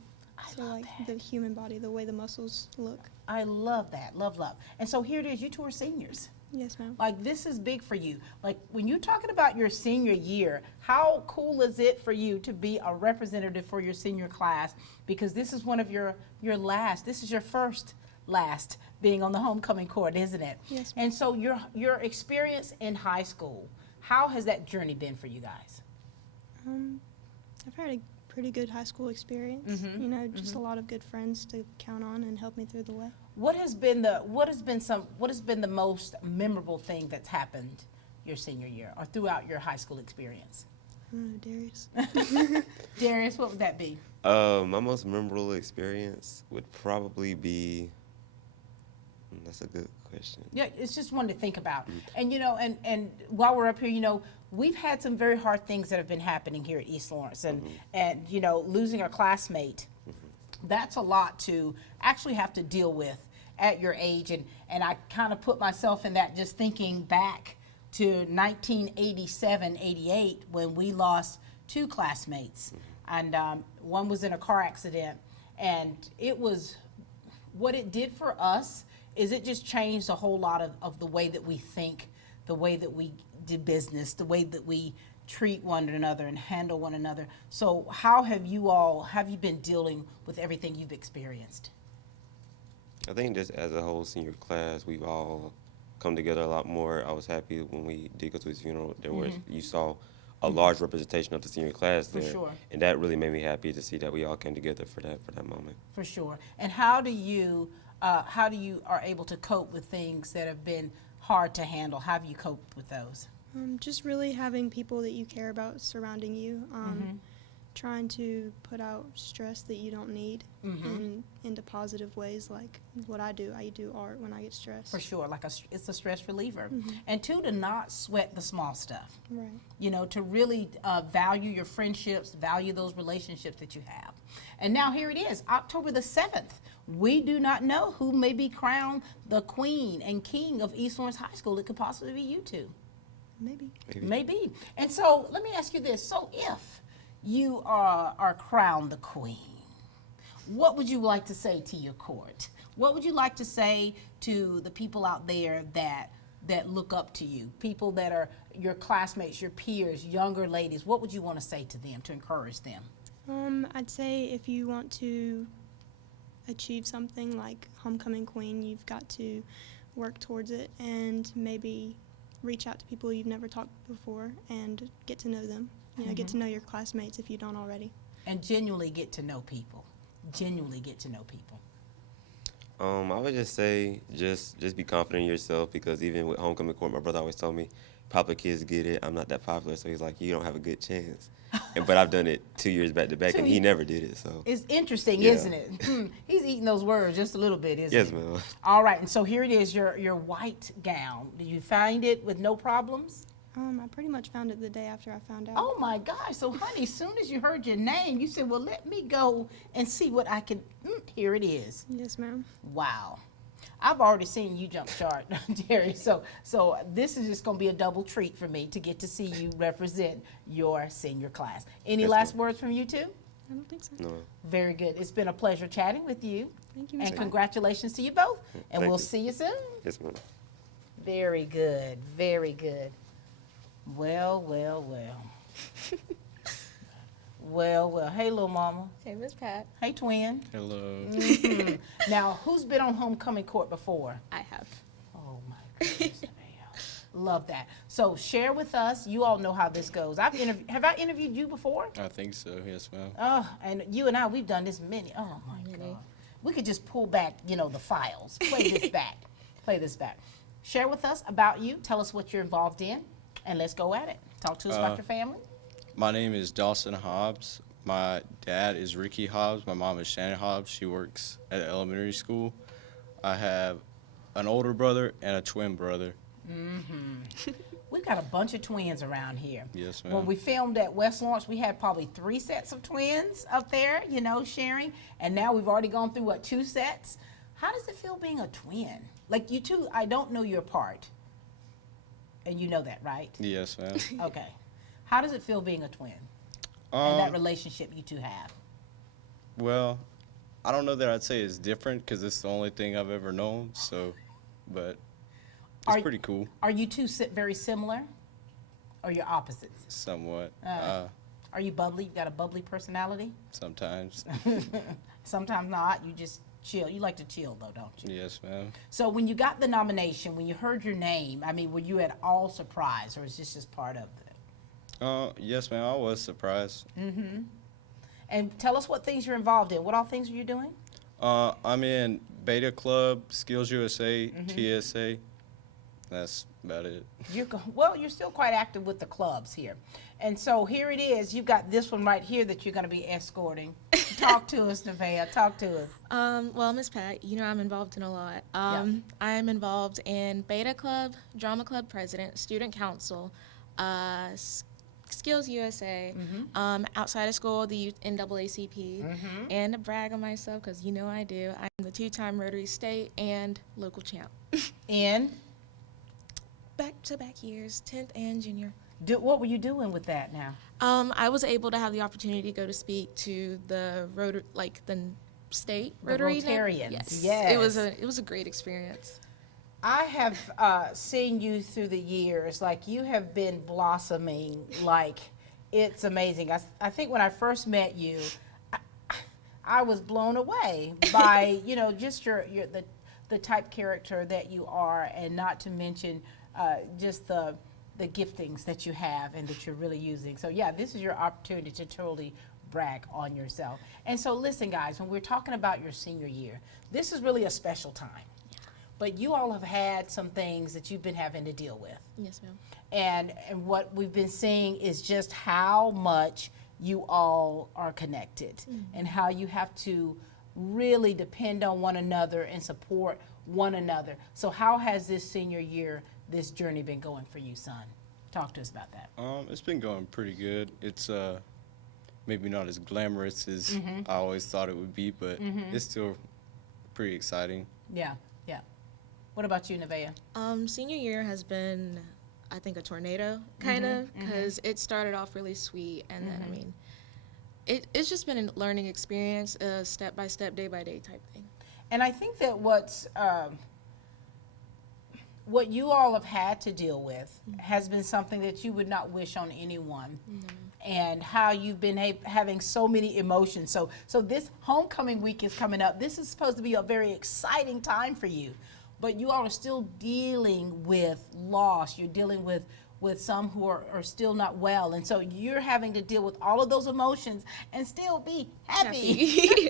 So like the human body, the way the muscles look. I love that. Love. And so here it is. You two are seniors. Yes, ma'am. Like, this is big for you. Like, when you're talking about your senior year, how cool is it for you to be a representative for your senior class? Because this is one of your last, this is your first last being on the homecoming court, isn't it? Yes. And so your experience in high school, how has that journey been for you guys? I've had a pretty good high school experience. You know, just a lot of good friends to count on and help me through the way. What has been the most memorable thing that's happened your senior year or throughout your high school experience? I don't know, Darius. Darius, what would that be? My most memorable experience would probably be, that's a good question. Yeah, it's just one to think about. And, you know, and while we're up here, you know, we've had some very hard things that have been happening here at East Lawrence. And you know, losing a classmate, that's a lot to actually have to deal with at your age. And I kind of put myself in that, just thinking back to 1987, 88, when we lost 2 classmates. And one was in a car accident. And it was, what it did for us is it just changed a whole lot of the way that we think, the way that we did business, the way that we treat one another and handle one another. So how have you been dealing with everything you've experienced? I think just as a whole senior class, we've all come together a lot more. I was happy when we did go to his funeral. There was, you saw a large representation of the senior class there. For sure. And that really made me happy to see that we all came together for that moment. For sure. And how do you are able to cope with things that have been hard to handle? How have you coped with those? Just really having people that you care about surrounding you. Trying to put out stress that you don't need into positive ways, like what I do. I do art when I get stressed. For sure, like it's a stress reliever. And 2, to not sweat the small stuff. Right. You know, to really value your friendships, value those relationships that you have. And now here it is, October the 7th. We do not know who may be crowned the queen and king of East Lawrence High School. It could possibly be you two. Maybe. And so let me ask you this. So if you are crowned the queen, what would you like to say to your court? What would you like to say to the people out there that look up to you, people that are your classmates, your peers, younger ladies? What would you want to say to them to encourage them? I'd say if you want to achieve something like homecoming queen, you've got to work towards it and maybe reach out to people you've never talked before and get to know them. You know, get to know your classmates if you don't already. And genuinely get to know people. Genuinely get to know people. I would just say just be confident in yourself, because even with homecoming court, my brother always told me, popular kids get it. I'm not that popular, so he's like, you don't have a good chance. But I've done it 2 years back to back, and he never did it. So it's interesting, yeah. isn't it? He's eating those words just a little bit, isn't Yes, it? ma'am. All right, and so here it is, your white gown. Did you find it with no problems? I pretty much found it the day after I found out. Oh my gosh! So, honey, as soon as you heard your name, you said, "Well, let me go and see what I can." Here it is. Yes, ma'am. Wow. I've already seen you jump short, Terry. So this is just going to be a double treat for me to get to see you represent your senior class. Any last words from you two? I don't think so. No. Very good. It's been a pleasure chatting with you. Thank you, Ms. And Brown. congratulations to you both. And Thank we'll you. see you soon. Yes, ma'am. Very good. Very good. Well, well, well. Well. Hey, little mama. Hey, Miss Pat. Hey, twin. Hello. Mhm. Now, who's been on homecoming court before? I have. Oh, my goodness. Love that. So share with us. You all know how this goes. Have I interviewed you before? I think so. Yes, ma'am. Oh, and you and I, we've done this many. Oh, my God. We could just pull back, the files. Play this back. Play this back. Share with us about you. Tell us what you're involved in, and let's go at it. Talk to us about your family. My name is Dawson Hobbs. My dad is Ricky Hobbs. My mom is Shannon Hobbs. She works at elementary school. I have an older brother and a twin brother. Mm-hmm. We've got a bunch of twins around here. Yes, ma'am. When we filmed at West Lawrence, we had probably 3 sets of twins up there, sharing. And now we've already gone through, 2 sets? How does it feel being a twin? Like, you two, I don't know your part. And you know that, right? Yes, ma'am. Okay. How does it feel being a twin? And that relationship you two have? Well, I don't know that I'd say it's different, because it's the only thing I've ever known. So, but it's pretty cool. Are you two very similar? Or you're opposites? Somewhat. Are you bubbly? You got a bubbly personality? Sometimes. Sometimes not. You just chill. You like to chill, though, don't you? Yes, ma'am. So when you got the nomination, when you heard your name, were you at all surprised, or is this just part of it? Yes, ma'am. I was surprised. Mm-hmm. And tell us what things you're involved in. What all things are you doing? I'm in Beta Club, Skills USA, TSA. That's about it. You're still quite active with the clubs here. And so here it is. You've got this one right here that you're going to be escorting. Talk to us, Nevaeh. Talk to us. Well, Miss Pat, I'm involved in a lot. I'm involved in Beta Club, Drama Club President, Student Council, Skills USA, outside of school, the NAACP, and to brag on myself, because I do, I'm the 2-time Rotary State and local champ. In? Back-to-back years, 10th and junior. What were you doing with that now? I was able to have the opportunity to go to speak to the the state Rotary. The Rotarians. Yes. It was a great experience. I have seen you through the years. Like, you have been blossoming. Like, it's amazing. I think when I first met you, I was blown away by just the type character that you are, and not to mention just the giftings that you have and that you're really using. So yeah, this is your opportunity to totally brag on yourself. And so listen, guys, when we're talking about your senior year, this is really a special time. Yeah. But you all have had some things that you've been having to deal with. Yes, ma'am. And what we've been seeing is just how much you all are connected, and how you have to really depend on one another and support one another. So how has this senior year, this journey been going for you, son? Talk to us about that. It's been going pretty good. It's maybe not as glamorous as I always thought it would be, but it's still pretty exciting. Yeah. What about you, Nevaeh? Senior year has been, I think, a tornado, kind of, because it started off really sweet, and then, it's just been a learning experience, step-by-step, day-by-day type thing. And I think that what you all have had to deal with has been something that you would not wish on anyone. And how you've been having so many emotions. So this homecoming week is coming up. This is supposed to be a very exciting time for you. but you all are still dealing with loss. You're dealing with some who are still not well. And so you're having to deal with all of those emotions and still be happy.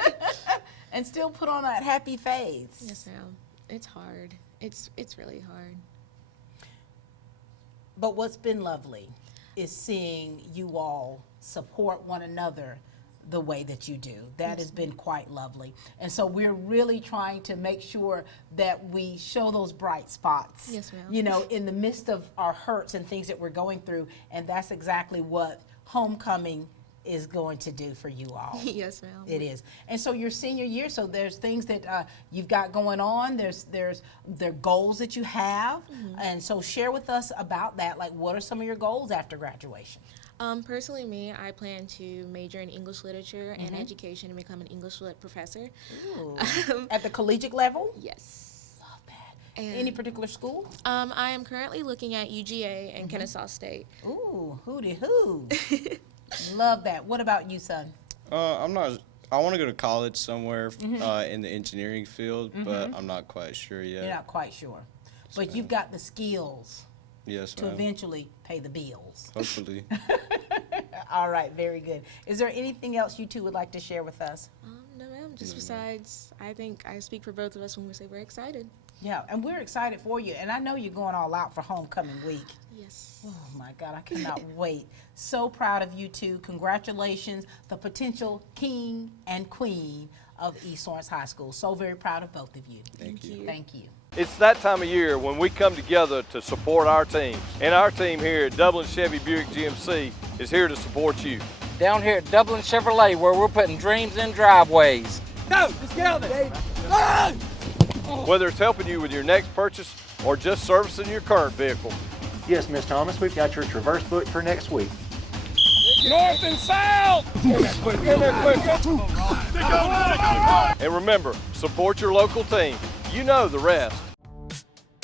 And still put on that happy face. Yes, ma'am. It's hard. It's really hard. But what's been lovely is seeing you all support one another the way that you do. That has been quite lovely. And so we're really trying to make sure that we show those bright spots, Yes, ma'am. you know, in the midst of our hurts and things that we're going through. And that's exactly what homecoming is going to do for you all. Yes, ma'am. It is. And so your senior year, so there's things that you've got going on. There are goals that you have. And so share with us about that. Like, what are some of your goals after graduation? Personally, me, I plan to major in English literature and education and become an English lit professor. Ooh. At the collegiate level? Yes. Love that. And any particular school? I am currently looking at UGA and Kennesaw State. Ooh, hooty hoo. Love that. What about you, son? I want to go to college somewhere in the engineering field, but I'm not quite sure yet. You're not quite sure. But you've got the skills Yes, to ma'am. eventually pay the bills. Hopefully. All right, very good. Is there anything else you two would like to share with us? No, ma'am. Just besides, I think I speak for both of us when we say we're excited. Yeah, and we're excited for you. And I know you're going all out for homecoming week. Yes. Oh my God, I cannot wait. So proud of you two. Congratulations, the potential king and queen of East Lawrence High School. So very proud of both of you. Thank you. Thank you. It's that time of year when we come together to support our teams. And our team here at Dublin Chevy Buick GMC is here to support you. Down here at Dublin Chevrolet, where we're putting dreams in driveways. Go! Let's get on there! Whether it's helping you with your next purchase or just servicing your current vehicle. Yes, Miss Thomas, we've got your Traverse booked for next week. North and south! Get there quick! And remember, support your local team. You know the rest.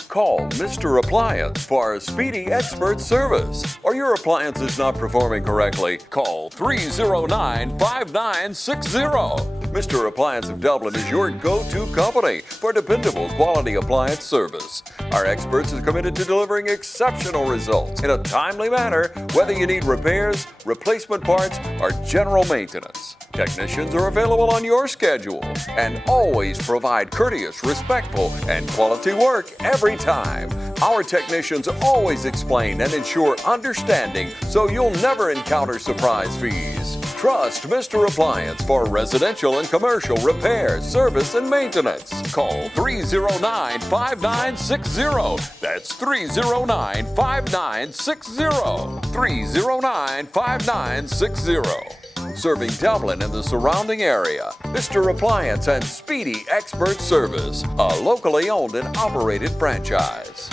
Call Mr. Appliance for a speedy expert service. Are your appliances not performing correctly? Call 309-5960. Mr. Appliance of Dublin is your go-to company for dependable quality appliance service. Our experts are committed to delivering exceptional results in a timely manner, whether you need repairs, replacement parts, or general maintenance. Technicians are available on your schedule and always provide courteous, respectful, and quality work every time. Our technicians always explain and ensure understanding so you'll never encounter surprise fees. Trust Mr. Appliance for residential and commercial repair, service, and maintenance. Call 309-5960. That's 309-5960. 309-5960. Serving Dublin and the surrounding area. Mr. Appliance and Speedy Expert Service, a locally owned and operated franchise.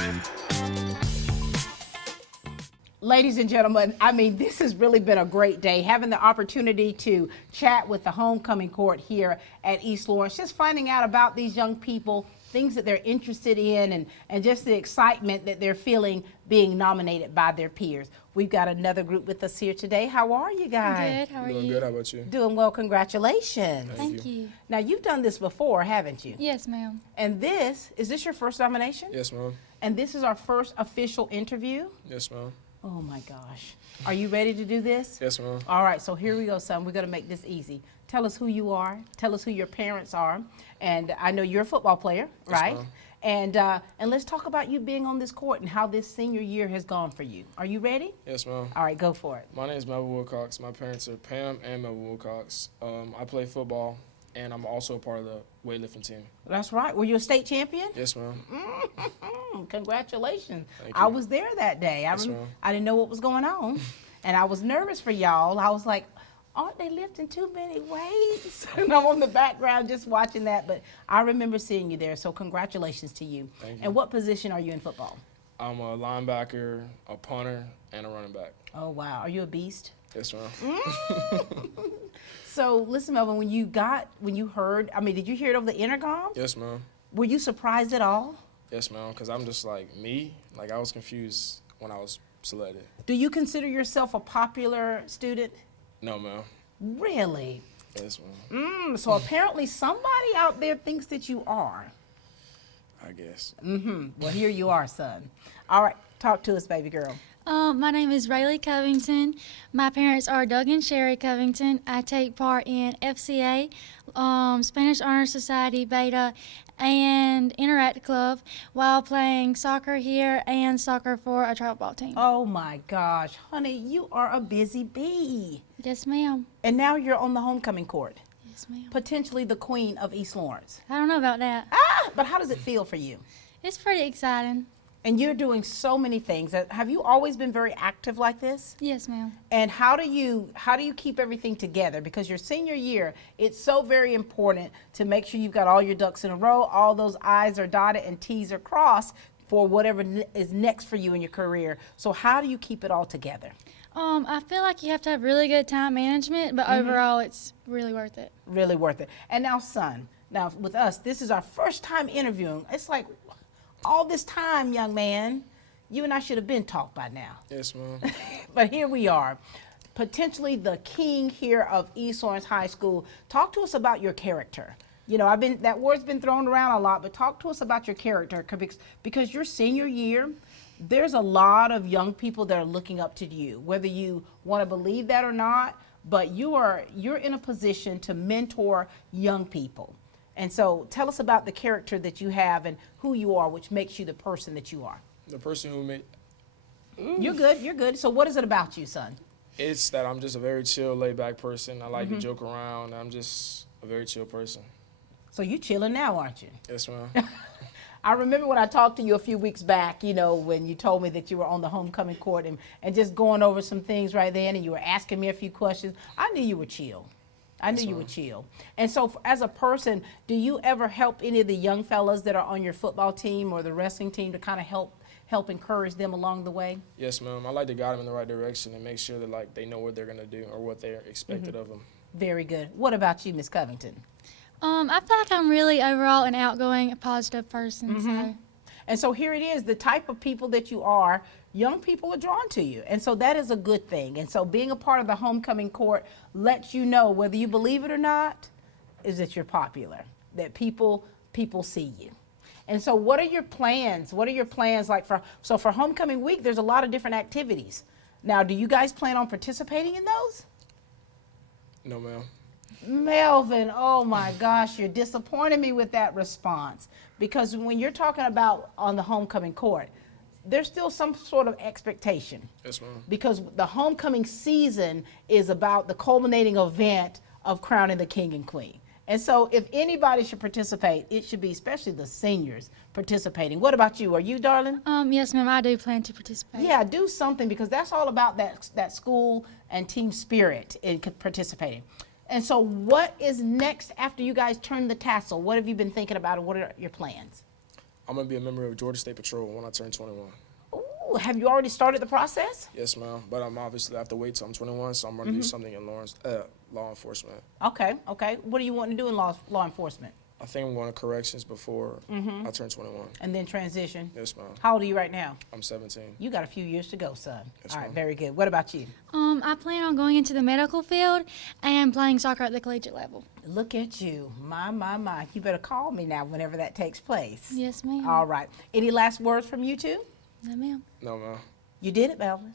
Ladies and gentlemen, I mean, this has really been a great day. Having the opportunity to chat with the homecoming court here at East Lawrence, just finding out about these young people, things that they're interested in, and just the excitement that they're feeling being nominated by their peers. We've got another group with us here today. How are you guys? Good, how are you? Doing good, how about you? Doing well, congratulations. Thank you. Now, you've done this before, haven't you? Yes, ma'am. And is this your first nomination? Yes, ma'am. And this is our first official interview? Yes, ma'am. Oh my gosh. Are you ready to do this? Yes, ma'am. All right, so here we go, son. We're going to make this easy. Tell us who you are. Tell us who your parents are. And I know you're a football player, Yes, right? ma'am. And let's talk about you being on this court and how this senior year has gone for you. Are you ready? Yes, ma'am. All right, go for it. My name is Melvin Wilcox. My parents are Pam and Melvin Wilcox. I play football, and I'm also a part of the weightlifting team. That's right. Were you a state champion? Yes, ma'am. Congratulations. Thank I you. was there that day. Yes, ma'am. I didn't know what was going on, and I was nervous for y'all. I was like, aren't they lifting too many weights? And I'm on the background just watching that, but I remember seeing you there, so congratulations to you. Thank you. And what position are you in football? I'm a linebacker, a punter, and a running back. Oh, wow. Are you a beast? Yes, ma'am. So listen, Melvin, when you heard, I mean, did you hear it over the intercom? Yes, ma'am. Were you surprised at all? Yes, ma'am, because I'm just like me. Like, I was confused when I was selected. Do you consider yourself a popular student? No, ma'am. Really? Yes, ma'am. So apparently somebody out there thinks that you are. I guess. Well, here you are, son. All right, talk to us, baby girl. My name is Rayleigh Covington. My parents are Doug and Sherry Covington. I take part in FCA, Spanish Honor Society, Beta, and Interact Club while playing soccer here and soccer for a travel ball team. Oh my gosh, honey, you are a busy bee. Yes, ma'am. And now you're on the homecoming court. Yes, ma'am. Potentially the queen of East Lawrence. I don't know about that. But how does it feel for you? It's pretty exciting. And you're doing so many things. Have you always been very active like this? Yes, ma'am. And how do you keep everything together? Because your senior year, it's so very important to make sure you've got all your ducks in a row, all those I's are dotted and T's are crossed for whatever is next for you in your career. So how do you keep it all together? I feel like you have to have really good time management, but overall it's really worth it. Really worth it. And now, son, with us, this is our first time interviewing. It's like all this time, young man, you and I should have been talked by now. Yes, ma'am. But here we are, potentially the king here of East Lawrence High School. Talk to us about your character. You know, that word's been thrown around a lot, but talk to us about your character, because your senior year, there's a lot of young people that are looking up to you, whether you want to believe that or not, but you're in a position to mentor young people. And so tell us about the character that you have and who you are, which makes you the person that you are. The person who made... You're good. So what is it about you, son? It's that I'm just a very chill, laid-back person. I like to joke around. I'm just a very chill person. So you chilling now, aren't you? Yes, ma'am. I remember when I talked to you a few weeks back, you know, when you told me that you were on the homecoming court and just going over some things right then, and you were asking me a few questions. I knew you were chill. I knew you were chill. And so as a person, do you ever help any of the young fellas that are on your football team or the wrestling team to kind of help encourage them along the way? Yes, ma'am. I like to guide them in the right direction and make sure that like they know what they're going to do or what they're expected of them. Very good. What about you, Miss Covington? I feel like I'm really overall an outgoing, positive person. So. And so here it is, the type of people that you are, young people are drawn to you. And so that is a good thing. And so being a part of the homecoming court lets you know, whether you believe it or not, is that you're popular, that people see you. And so what are your plans? What are your plans like for homecoming week? There's a lot of different activities. Now, do you guys plan on participating in those? No, ma'am. Melvin, oh my gosh, you're disappointing me with that response. Because when you're talking about on the homecoming court, there's still some sort of expectation. Yes, ma'am. Because the homecoming season is about the culminating event of crowning the king and queen. And so if anybody should participate, it should be especially the seniors participating. What about you? Are you, darling? Yes, ma'am, I do plan to participate. Yeah, do something, because that's all about that school and team spirit in participating. And so what is next after you guys turn the tassel? What have you been thinking about, and what are your plans? I'm going to be a member of Georgia State Patrol when I turn 21. Ooh, have you already started the process? Yes, ma'am. But I'm obviously have to wait till I'm 21, so I'm going to do something in law enforcement. Okay. What do you want to do in law enforcement? I think I'm going to corrections before I turn 21. And then transition? Yes, ma'am. How old are you right now? I'm 17. You got a few years to go, son. Yes, all right, ma'am. very good. What about you? I plan on going into the medical field and playing soccer at the collegiate level. Look at you. My. You better call me now whenever that takes place. Yes, ma'am. All right. Any last words from you two? No, ma'am. No, ma'am. You did it, Melvin.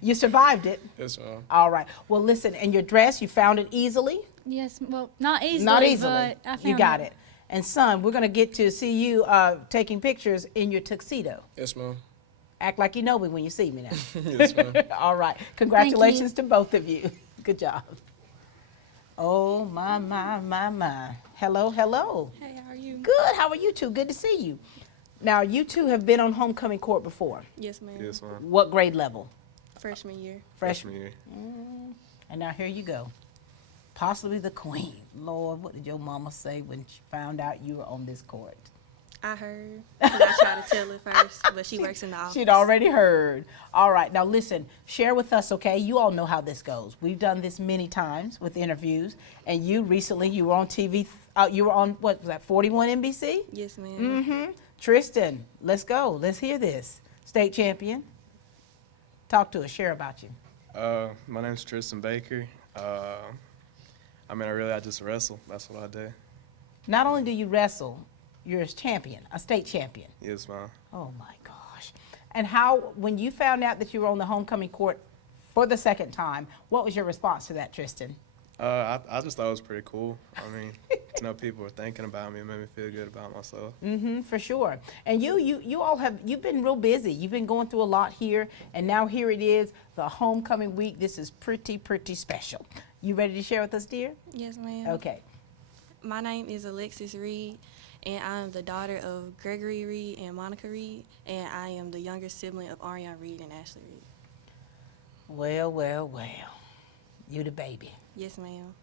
You survived it. Yes, ma'am. All right. Well, listen, and your dress, you found it easily? Yes, well, not easily, Not easily. but I found you got it. And son, we're going to get to see you taking pictures in your tuxedo. Yes, ma'am. Act like you know me when you see me now. Yes, ma'am. All right. Congratulations to both of you. Good job. Oh, my. Hello. Hey, how are you? Good. How are you two? Good to see you. Now, you two have been on homecoming court before. Yes, ma'am. Yes, ma'am. What grade level? Freshman year. Freshman year. And now here you go. Possibly the queen. Lord, what did your mama say when she found out you were on this court? I heard. 'Cause I tried to tell her first, but she works in the office. She'd already heard. All right, now listen, share with us, okay? You all know how this goes. We've done this many times with interviews, and you recently, you were on TV, you were on, what was that, 41 NBC? Yes, ma'am. Mm-hmm. Tristan, let's go. Let's hear this. State champion. Talk to us, share about you. My name's Tristan Baker. I just wrestle. That's what I do. Not only do you wrestle, you're a champion, a state champion. Yes, ma'am. Oh my gosh. And how, when you found out that you were on the homecoming court for the second time, what was your response to that, Tristan? I just thought it was pretty cool. I mean, to know people were thinking about me, it made me feel good about myself. For sure. And you all you've been real busy. You've been going through a lot here, and now here it is, the homecoming week. This is pretty special. You ready to share with us, dear? Yes, ma'am. Okay. My name is Alexis Reed, and I am the daughter of Gregory Reed and Monica Reed, and I am the younger sibling of Ariana Reed and Ashley Reed. Well. You the baby. Yes, ma'am.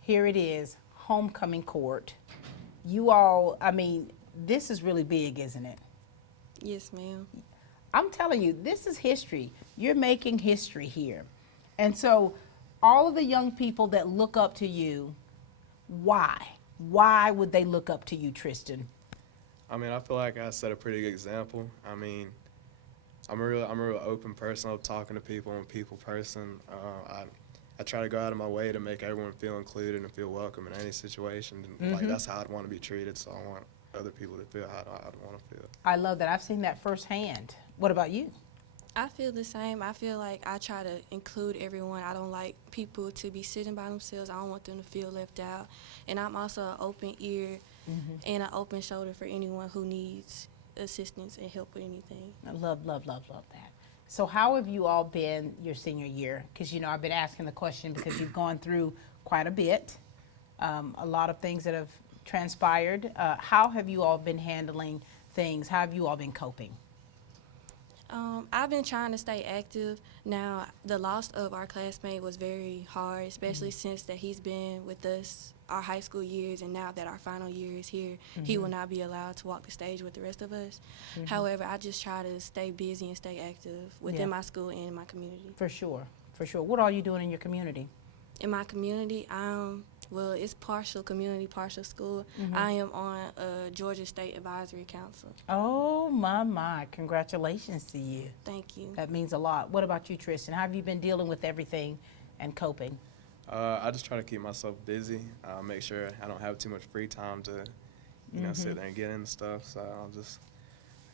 Here it is, homecoming court. You all, I mean, this is really big, isn't it? Yes, ma'am. I'm telling you, this is history. You're making history here. And so all of the young people that look up to you, why? Why would they look up to you, Tristan? I mean, I feel like I set a pretty good example. I mean, I'm a real open person. I'm talking to people. I'm a people person. I try to go out of my way to make everyone feel included and feel welcome in any situation. And like, that's how I'd want to be treated, so I want other people to feel how I'd want to feel. I love that. I've seen that firsthand. What about you? I feel the same. I feel like I try to include everyone. I don't like people to be sitting by themselves. I don't want them to feel left out. And I'm also an open ear and an open shoulder for anyone who needs assistance and help with anything. I love that. So how have you all been your senior year? Because, you know, I've been asking the question because you've gone through quite a bit, a lot of things that have transpired. How have you all been handling things? How have you all been coping? I've been trying to stay active. Now, the loss of our classmate was very hard, especially since that he's been with us our high school years, and now that our final year is here, he will not be allowed to walk the stage with the rest of us. However, I just try to stay busy and stay active within my school and in my community. For sure. What are you doing in your community? In my community, well, it's partial community, partial school. I am on Georgia State Advisory Council. Oh, my. Congratulations to you. Thank you. That means a lot. What about you, Tristan? How have you been dealing with everything and coping? I just try to keep myself busy, make sure I don't have too much free time to, you know, sit there and get into stuff. So I'll just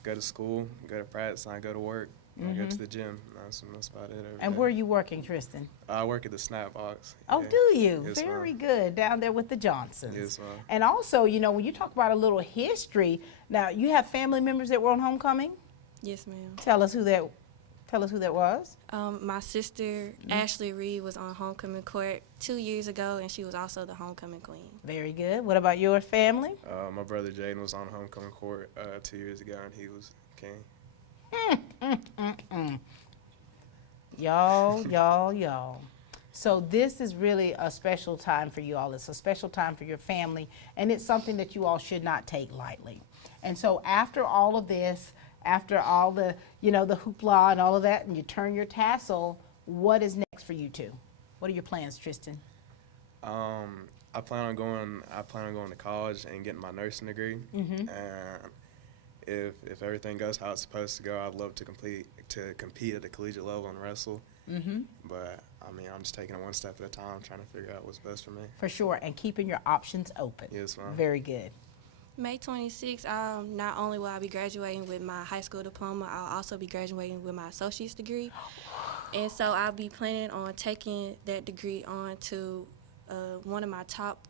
go to school, go to practice, and I go to work, and I go to the gym. That's about it. And where are you working, Tristan? I work at the Snack Box. Oh, yeah. do you? Yes, Very ma'am. good. Down there with the Johnsons. Yes, ma'am. And also, you know, when you talk about a little history, now you have family members that were on homecoming? Yes, ma'am. Tell us who that was. My sister, Ashley Reed, was on homecoming court 2 years ago, and she was also the homecoming queen. Very good. What about your family? My brother Jaden was on homecoming court 2 years ago, and he was king. Y'all. So this is really a special time for you all. It's a special time for your family, and it's something that you all should not take lightly. And so after all of this, after all the, you know, the hoopla and all of that, and you turn your tassel, what is next for you two? What are your plans, Tristan? I plan on going to college and getting my nursing degree. And if everything goes how it's supposed to go, I'd love to compete at the collegiate level and wrestle. But I mean, I'm just taking it one step at a time, trying to figure out what's best for me. For sure, and keeping your options open. Yes, ma'am. Very good. May 26th, not only will I be graduating with my high school diploma, I'll also be graduating with my associate's degree. And so I'll be planning on taking that degree on to one of my top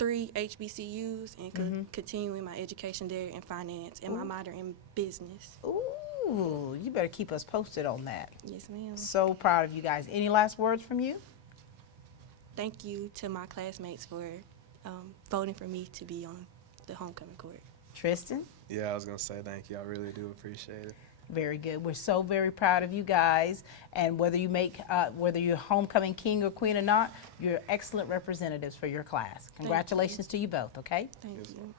3 HBCUs and continuing my education there in finance and my minor in business. Ooh, you better keep us posted on that. Yes, ma'am. So proud of you guys. Any last words from you? Thank you to my classmates for voting for me to be on the homecoming court. Tristan? Yeah, I was going to say thank you. I really do appreciate it. Very good. We're so very proud of you guys. And whether you're homecoming king or queen or not, you're excellent representatives for your class. Congratulations to you both, okay? Thank you.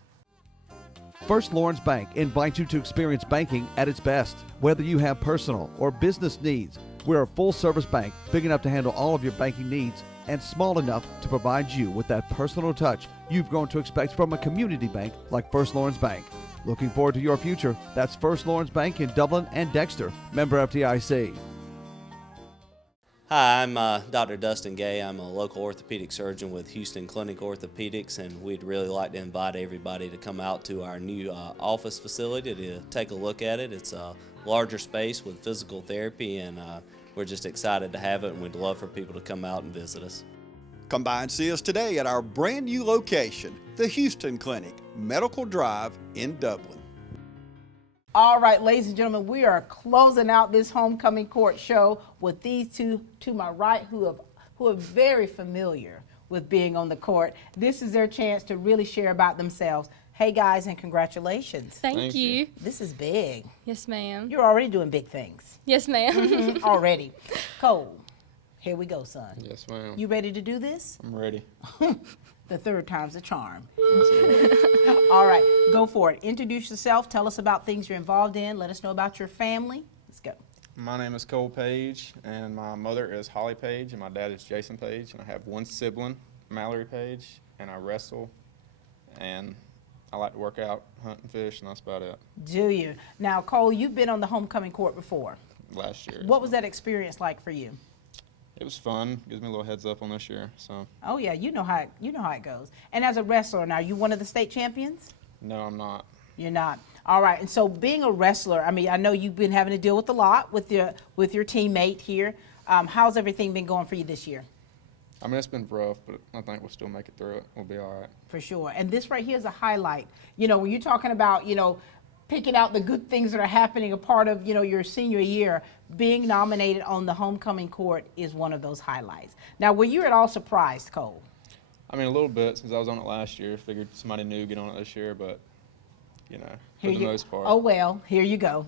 First Lawrence Bank invites you to experience banking at its best. Whether you have personal or business needs, we're a full-service bank big enough to handle all of your banking needs and small enough to provide you with that personal touch you've grown to expect from a community bank like First Lawrence Bank. Looking forward to your future. That's First Lawrence Bank in Dublin and Dexter, member FDIC. Hi, I'm Dr. Dustin Gay. I'm a local orthopedic surgeon with Houston Clinic Orthopedics, and we'd really like to invite everybody to come out to our new office facility to take a look at it. It's a larger space with physical therapy, and we're just excited to have it, and we'd love for people to come out and visit us. Come by and see us today at our brand new location, the Houston Clinic, Medical Drive in Dublin. All right, ladies and gentlemen, we are closing out this homecoming court show with these two to my right who are very familiar with being on the court. This is their chance to really share about themselves. Hey guys, and congratulations. Thank you. This is big. Yes, ma'am. You're already doing big things. Yes, ma'am. Already. Cole, here we go, son. Yes, ma'am. You ready to do this? I'm ready. The third time's a charm. All right, go for it. Introduce yourself. Tell us about things you're involved in. Let us know about your family. Let's go. My name is Cole Page, and my mother is Holly Page, and my dad is Jason Page, and I have one sibling, Mallory Page, and I wrestle, and I like to work out, hunt, and fish, and that's about it. Do you? Now, Cole, you've been on the homecoming court before. Last year. What was that experience like for you? It was fun. Gives me a little heads up on this year. So. Oh yeah, you know how it goes. And as a wrestler, now you one of the state champions? No, I'm not. You're not. All right. And so being a wrestler, I mean, I know you've been having to deal with a lot with your teammate here. How's everything been going for you this year? I mean, it's been rough, but I think we'll still make it through it. We'll be all right. For sure. And this right here is a highlight. You know, when you're talking about, you know, picking out the good things that are happening, a part of, you know, your senior year, being nominated on the homecoming court is one of those highlights. Now, were you at all surprised, Cole? I mean, a little bit, since I was on it last year. Figured somebody new would get on it this year, but, you know, for the most part. Oh, well, here you go.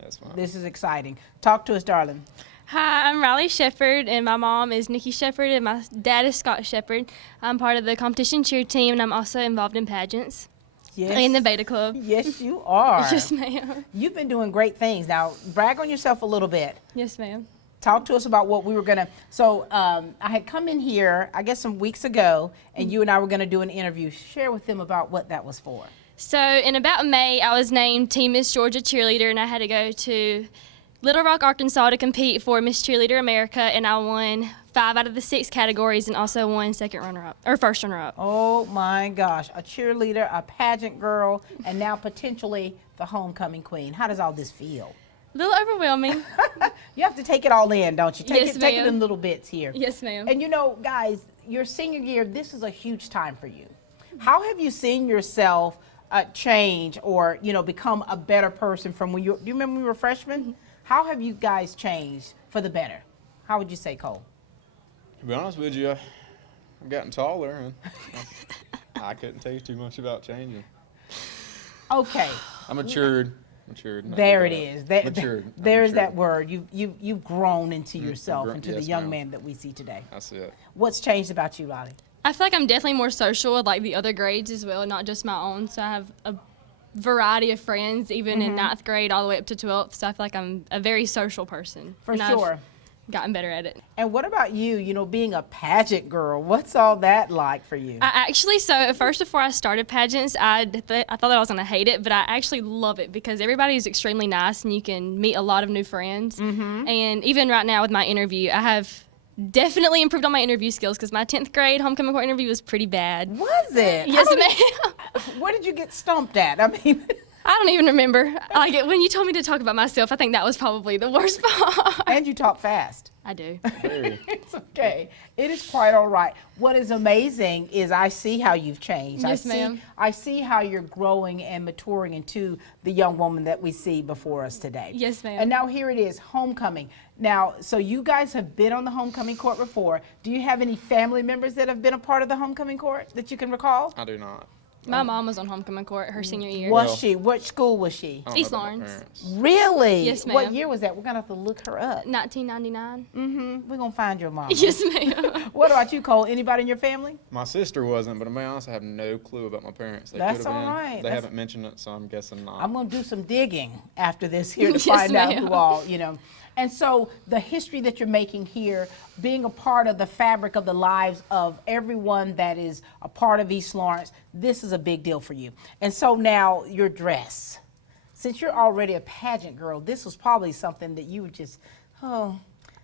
That's fine. This is exciting. Talk to us, darling. Hi, I'm Riley Shepard, and my mom is Nikki Shepard, and my dad is Scott Shepard. I'm part of the competition cheer team, and I'm also involved in pageants. Yes. In the Beta Club. Yes, you are. Yes, ma'am. You've been doing great things. Now, brag on yourself a little bit. Yes, ma'am. Talk to us about what we were going to. So I had come in here, I guess some weeks ago, and you and I were going to do an interview. Share with them about what that was for. So in about May, I was named Team Miss Georgia Cheerleader, and I had to go to Little Rock, Arkansas to compete for Miss Cheerleader America, and I won 5 out of the 6 categories and also won first runner-up. Oh my gosh, a cheerleader, a pageant girl, and now potentially the homecoming queen. How does all this feel? A little overwhelming. You have to take it all in, don't you? Yes, Take it ma'am. in little bits here. Yes, ma'am. And you know, guys, your senior year, this is a huge time for you. How have you seen yourself change or, you know, become a better person from when do you remember when we were freshmen? How have you guys changed for the better? How would you say, Cole? To be honest with you, I've gotten taller, and I couldn't tell you too much about changing. Okay. I matured. There it is. Matured. There's that word. You've grown into yourself, into the yes, young ma'am. man that we see today. That's it. What's changed about you, Riley? I feel like I'm definitely more social with like the other grades as well, not just my own. So I have a variety of friends, even in 9th grade all the way up to 12th. So I feel like I'm a very social person. For and sure. I've gotten better at it. And what about you, you know, being a pageant girl? What's all that like for you? I actually, so at first before I started pageants, I thought that I was going to hate it, but I actually love it because everybody is extremely nice and you can meet a lot of new friends. And even right now with my interview, I have definitely improved on my interview skills because my 10th grade homecoming court interview was pretty bad. Was it? Yes, ma'am. Where did you get stumped at? I mean, I don't even remember. Like when you told me to talk about myself, I think that was probably the worst part. And you talk fast. I do. It's okay. It is quite all right. What is amazing is I see how you've changed. Yes, ma'am. I see how you're growing and maturing into the young woman that we see before us today. Yes, ma'am. And now here it is, homecoming. Now, so you guys have been on the homecoming court before. Do you have any family members that have been a part of the homecoming court that you can recall? I do not. My mom was on homecoming court her senior year. Was she? What school was she? East Lawrence. Really? Yes, ma'am. What year was that? We're going to have to look her up. 1999. We're going to find your mom. Yes, ma'am. What about you, Cole? Anybody in your family? My sister wasn't, but to be honest, I have no clue about my parents. They That's could have been. all right. They haven't mentioned it, so I'm guessing not. I'm going to do some digging after this here to Yes, find out ma'am. who all, you know. And so the history that you're making here, being a part of the fabric of the lives of everyone that is a part of East Lawrence, this is a big deal for you. And so now your dress. Since you're already a pageant girl, this was probably something that you would just, oh,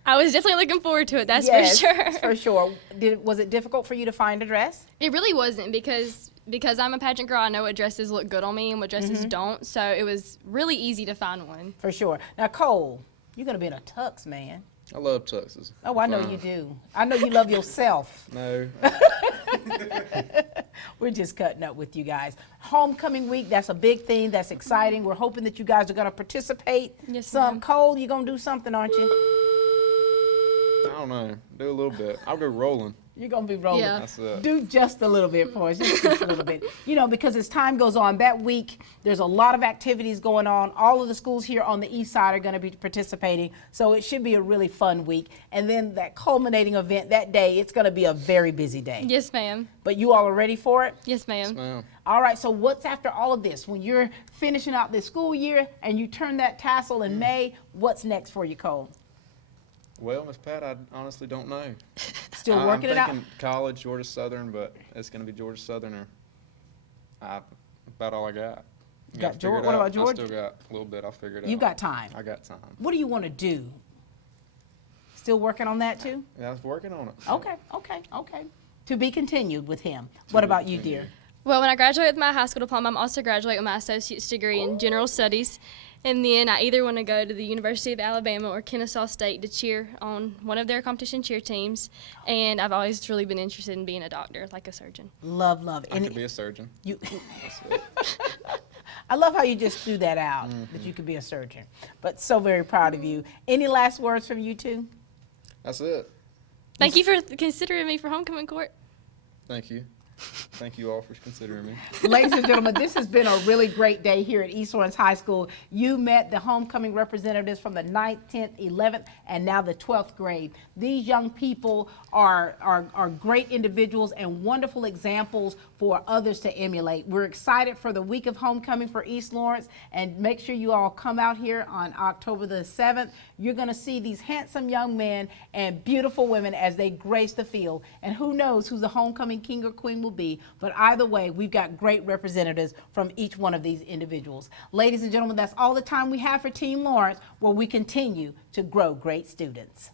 I was definitely looking forward to it, that's Yes, for sure. for sure. Was it difficult for you to find a dress? It really wasn't because I'm a pageant girl, I know what dresses look good on me and what dresses don't, so it was really easy to find one. For sure. Now, Cole, you're going to be in a tux, man. I love tuxes. Oh, I know you do. I know you love yourself. No. We're just cutting up with you guys. Homecoming week, that's a big thing. That's exciting. We're hoping that you guys are going to participate. Yes, ma'am. ma'am. Cole, you're going to do something, aren't you? I don't know. Do a little bit. I'll go rolling. You're going to be rolling. Yeah. That's it. Do just a little bit for us, just a little bit. You know, because as time goes on, that week, there's a lot of activities going on. All of the schools here on the east side are going to be participating, so it should be a really fun week. And then that culminating event that day, it's going to be a very busy day. Yes, ma'am. But you all are ready for it? Yes, ma'am. Yes, ma'am. All right, so what's after all of this? When you're finishing out this school year and you turn that tassel in May, what's next for you, Cole? Well, Miss Pat, I honestly don't know. Still working it out? I'm thinking college, Georgia Southern, but it's going to be Georgia Southern or about all I got. Got Figure it what out. about Georgia? I still got a little bit. I'll figure it out. You got time. I got time. What do you want to do? Still working on that too? Yeah, I was working on it. Okay. To be continued with him. What about you, dear? Well, when I graduate with my high school diploma, I'm also graduating with my associate's degree in general studies. And then I either want to go to the University of Alabama or Kennesaw State to cheer on one of their competition cheer teams. And I've always really been interested in being a doctor, like a surgeon. Love. I could be a surgeon. That's it. I love how you just threw that out, that you could be a surgeon. But so very proud of you. Any last words from you two? That's it. Thank you for considering me for homecoming court. Thank you. Thank you all for considering me. Ladies and gentlemen, this has been a really great day here at East Lawrence High School. You met the homecoming representatives from the 9th, 10th, 11th, and now the 12th grade. These young people are great individuals and wonderful examples for others to emulate. We're excited for the week of homecoming for East Lawrence, and make sure you all come out here on October the 7th. You're going to see these handsome young men and beautiful women as they grace the field. And who knows who the homecoming king or queen will be, but either way, we've got great representatives from each one of these individuals. Ladies and gentlemen, that's all the time we have for Team Lawrence, where we continue to grow great students.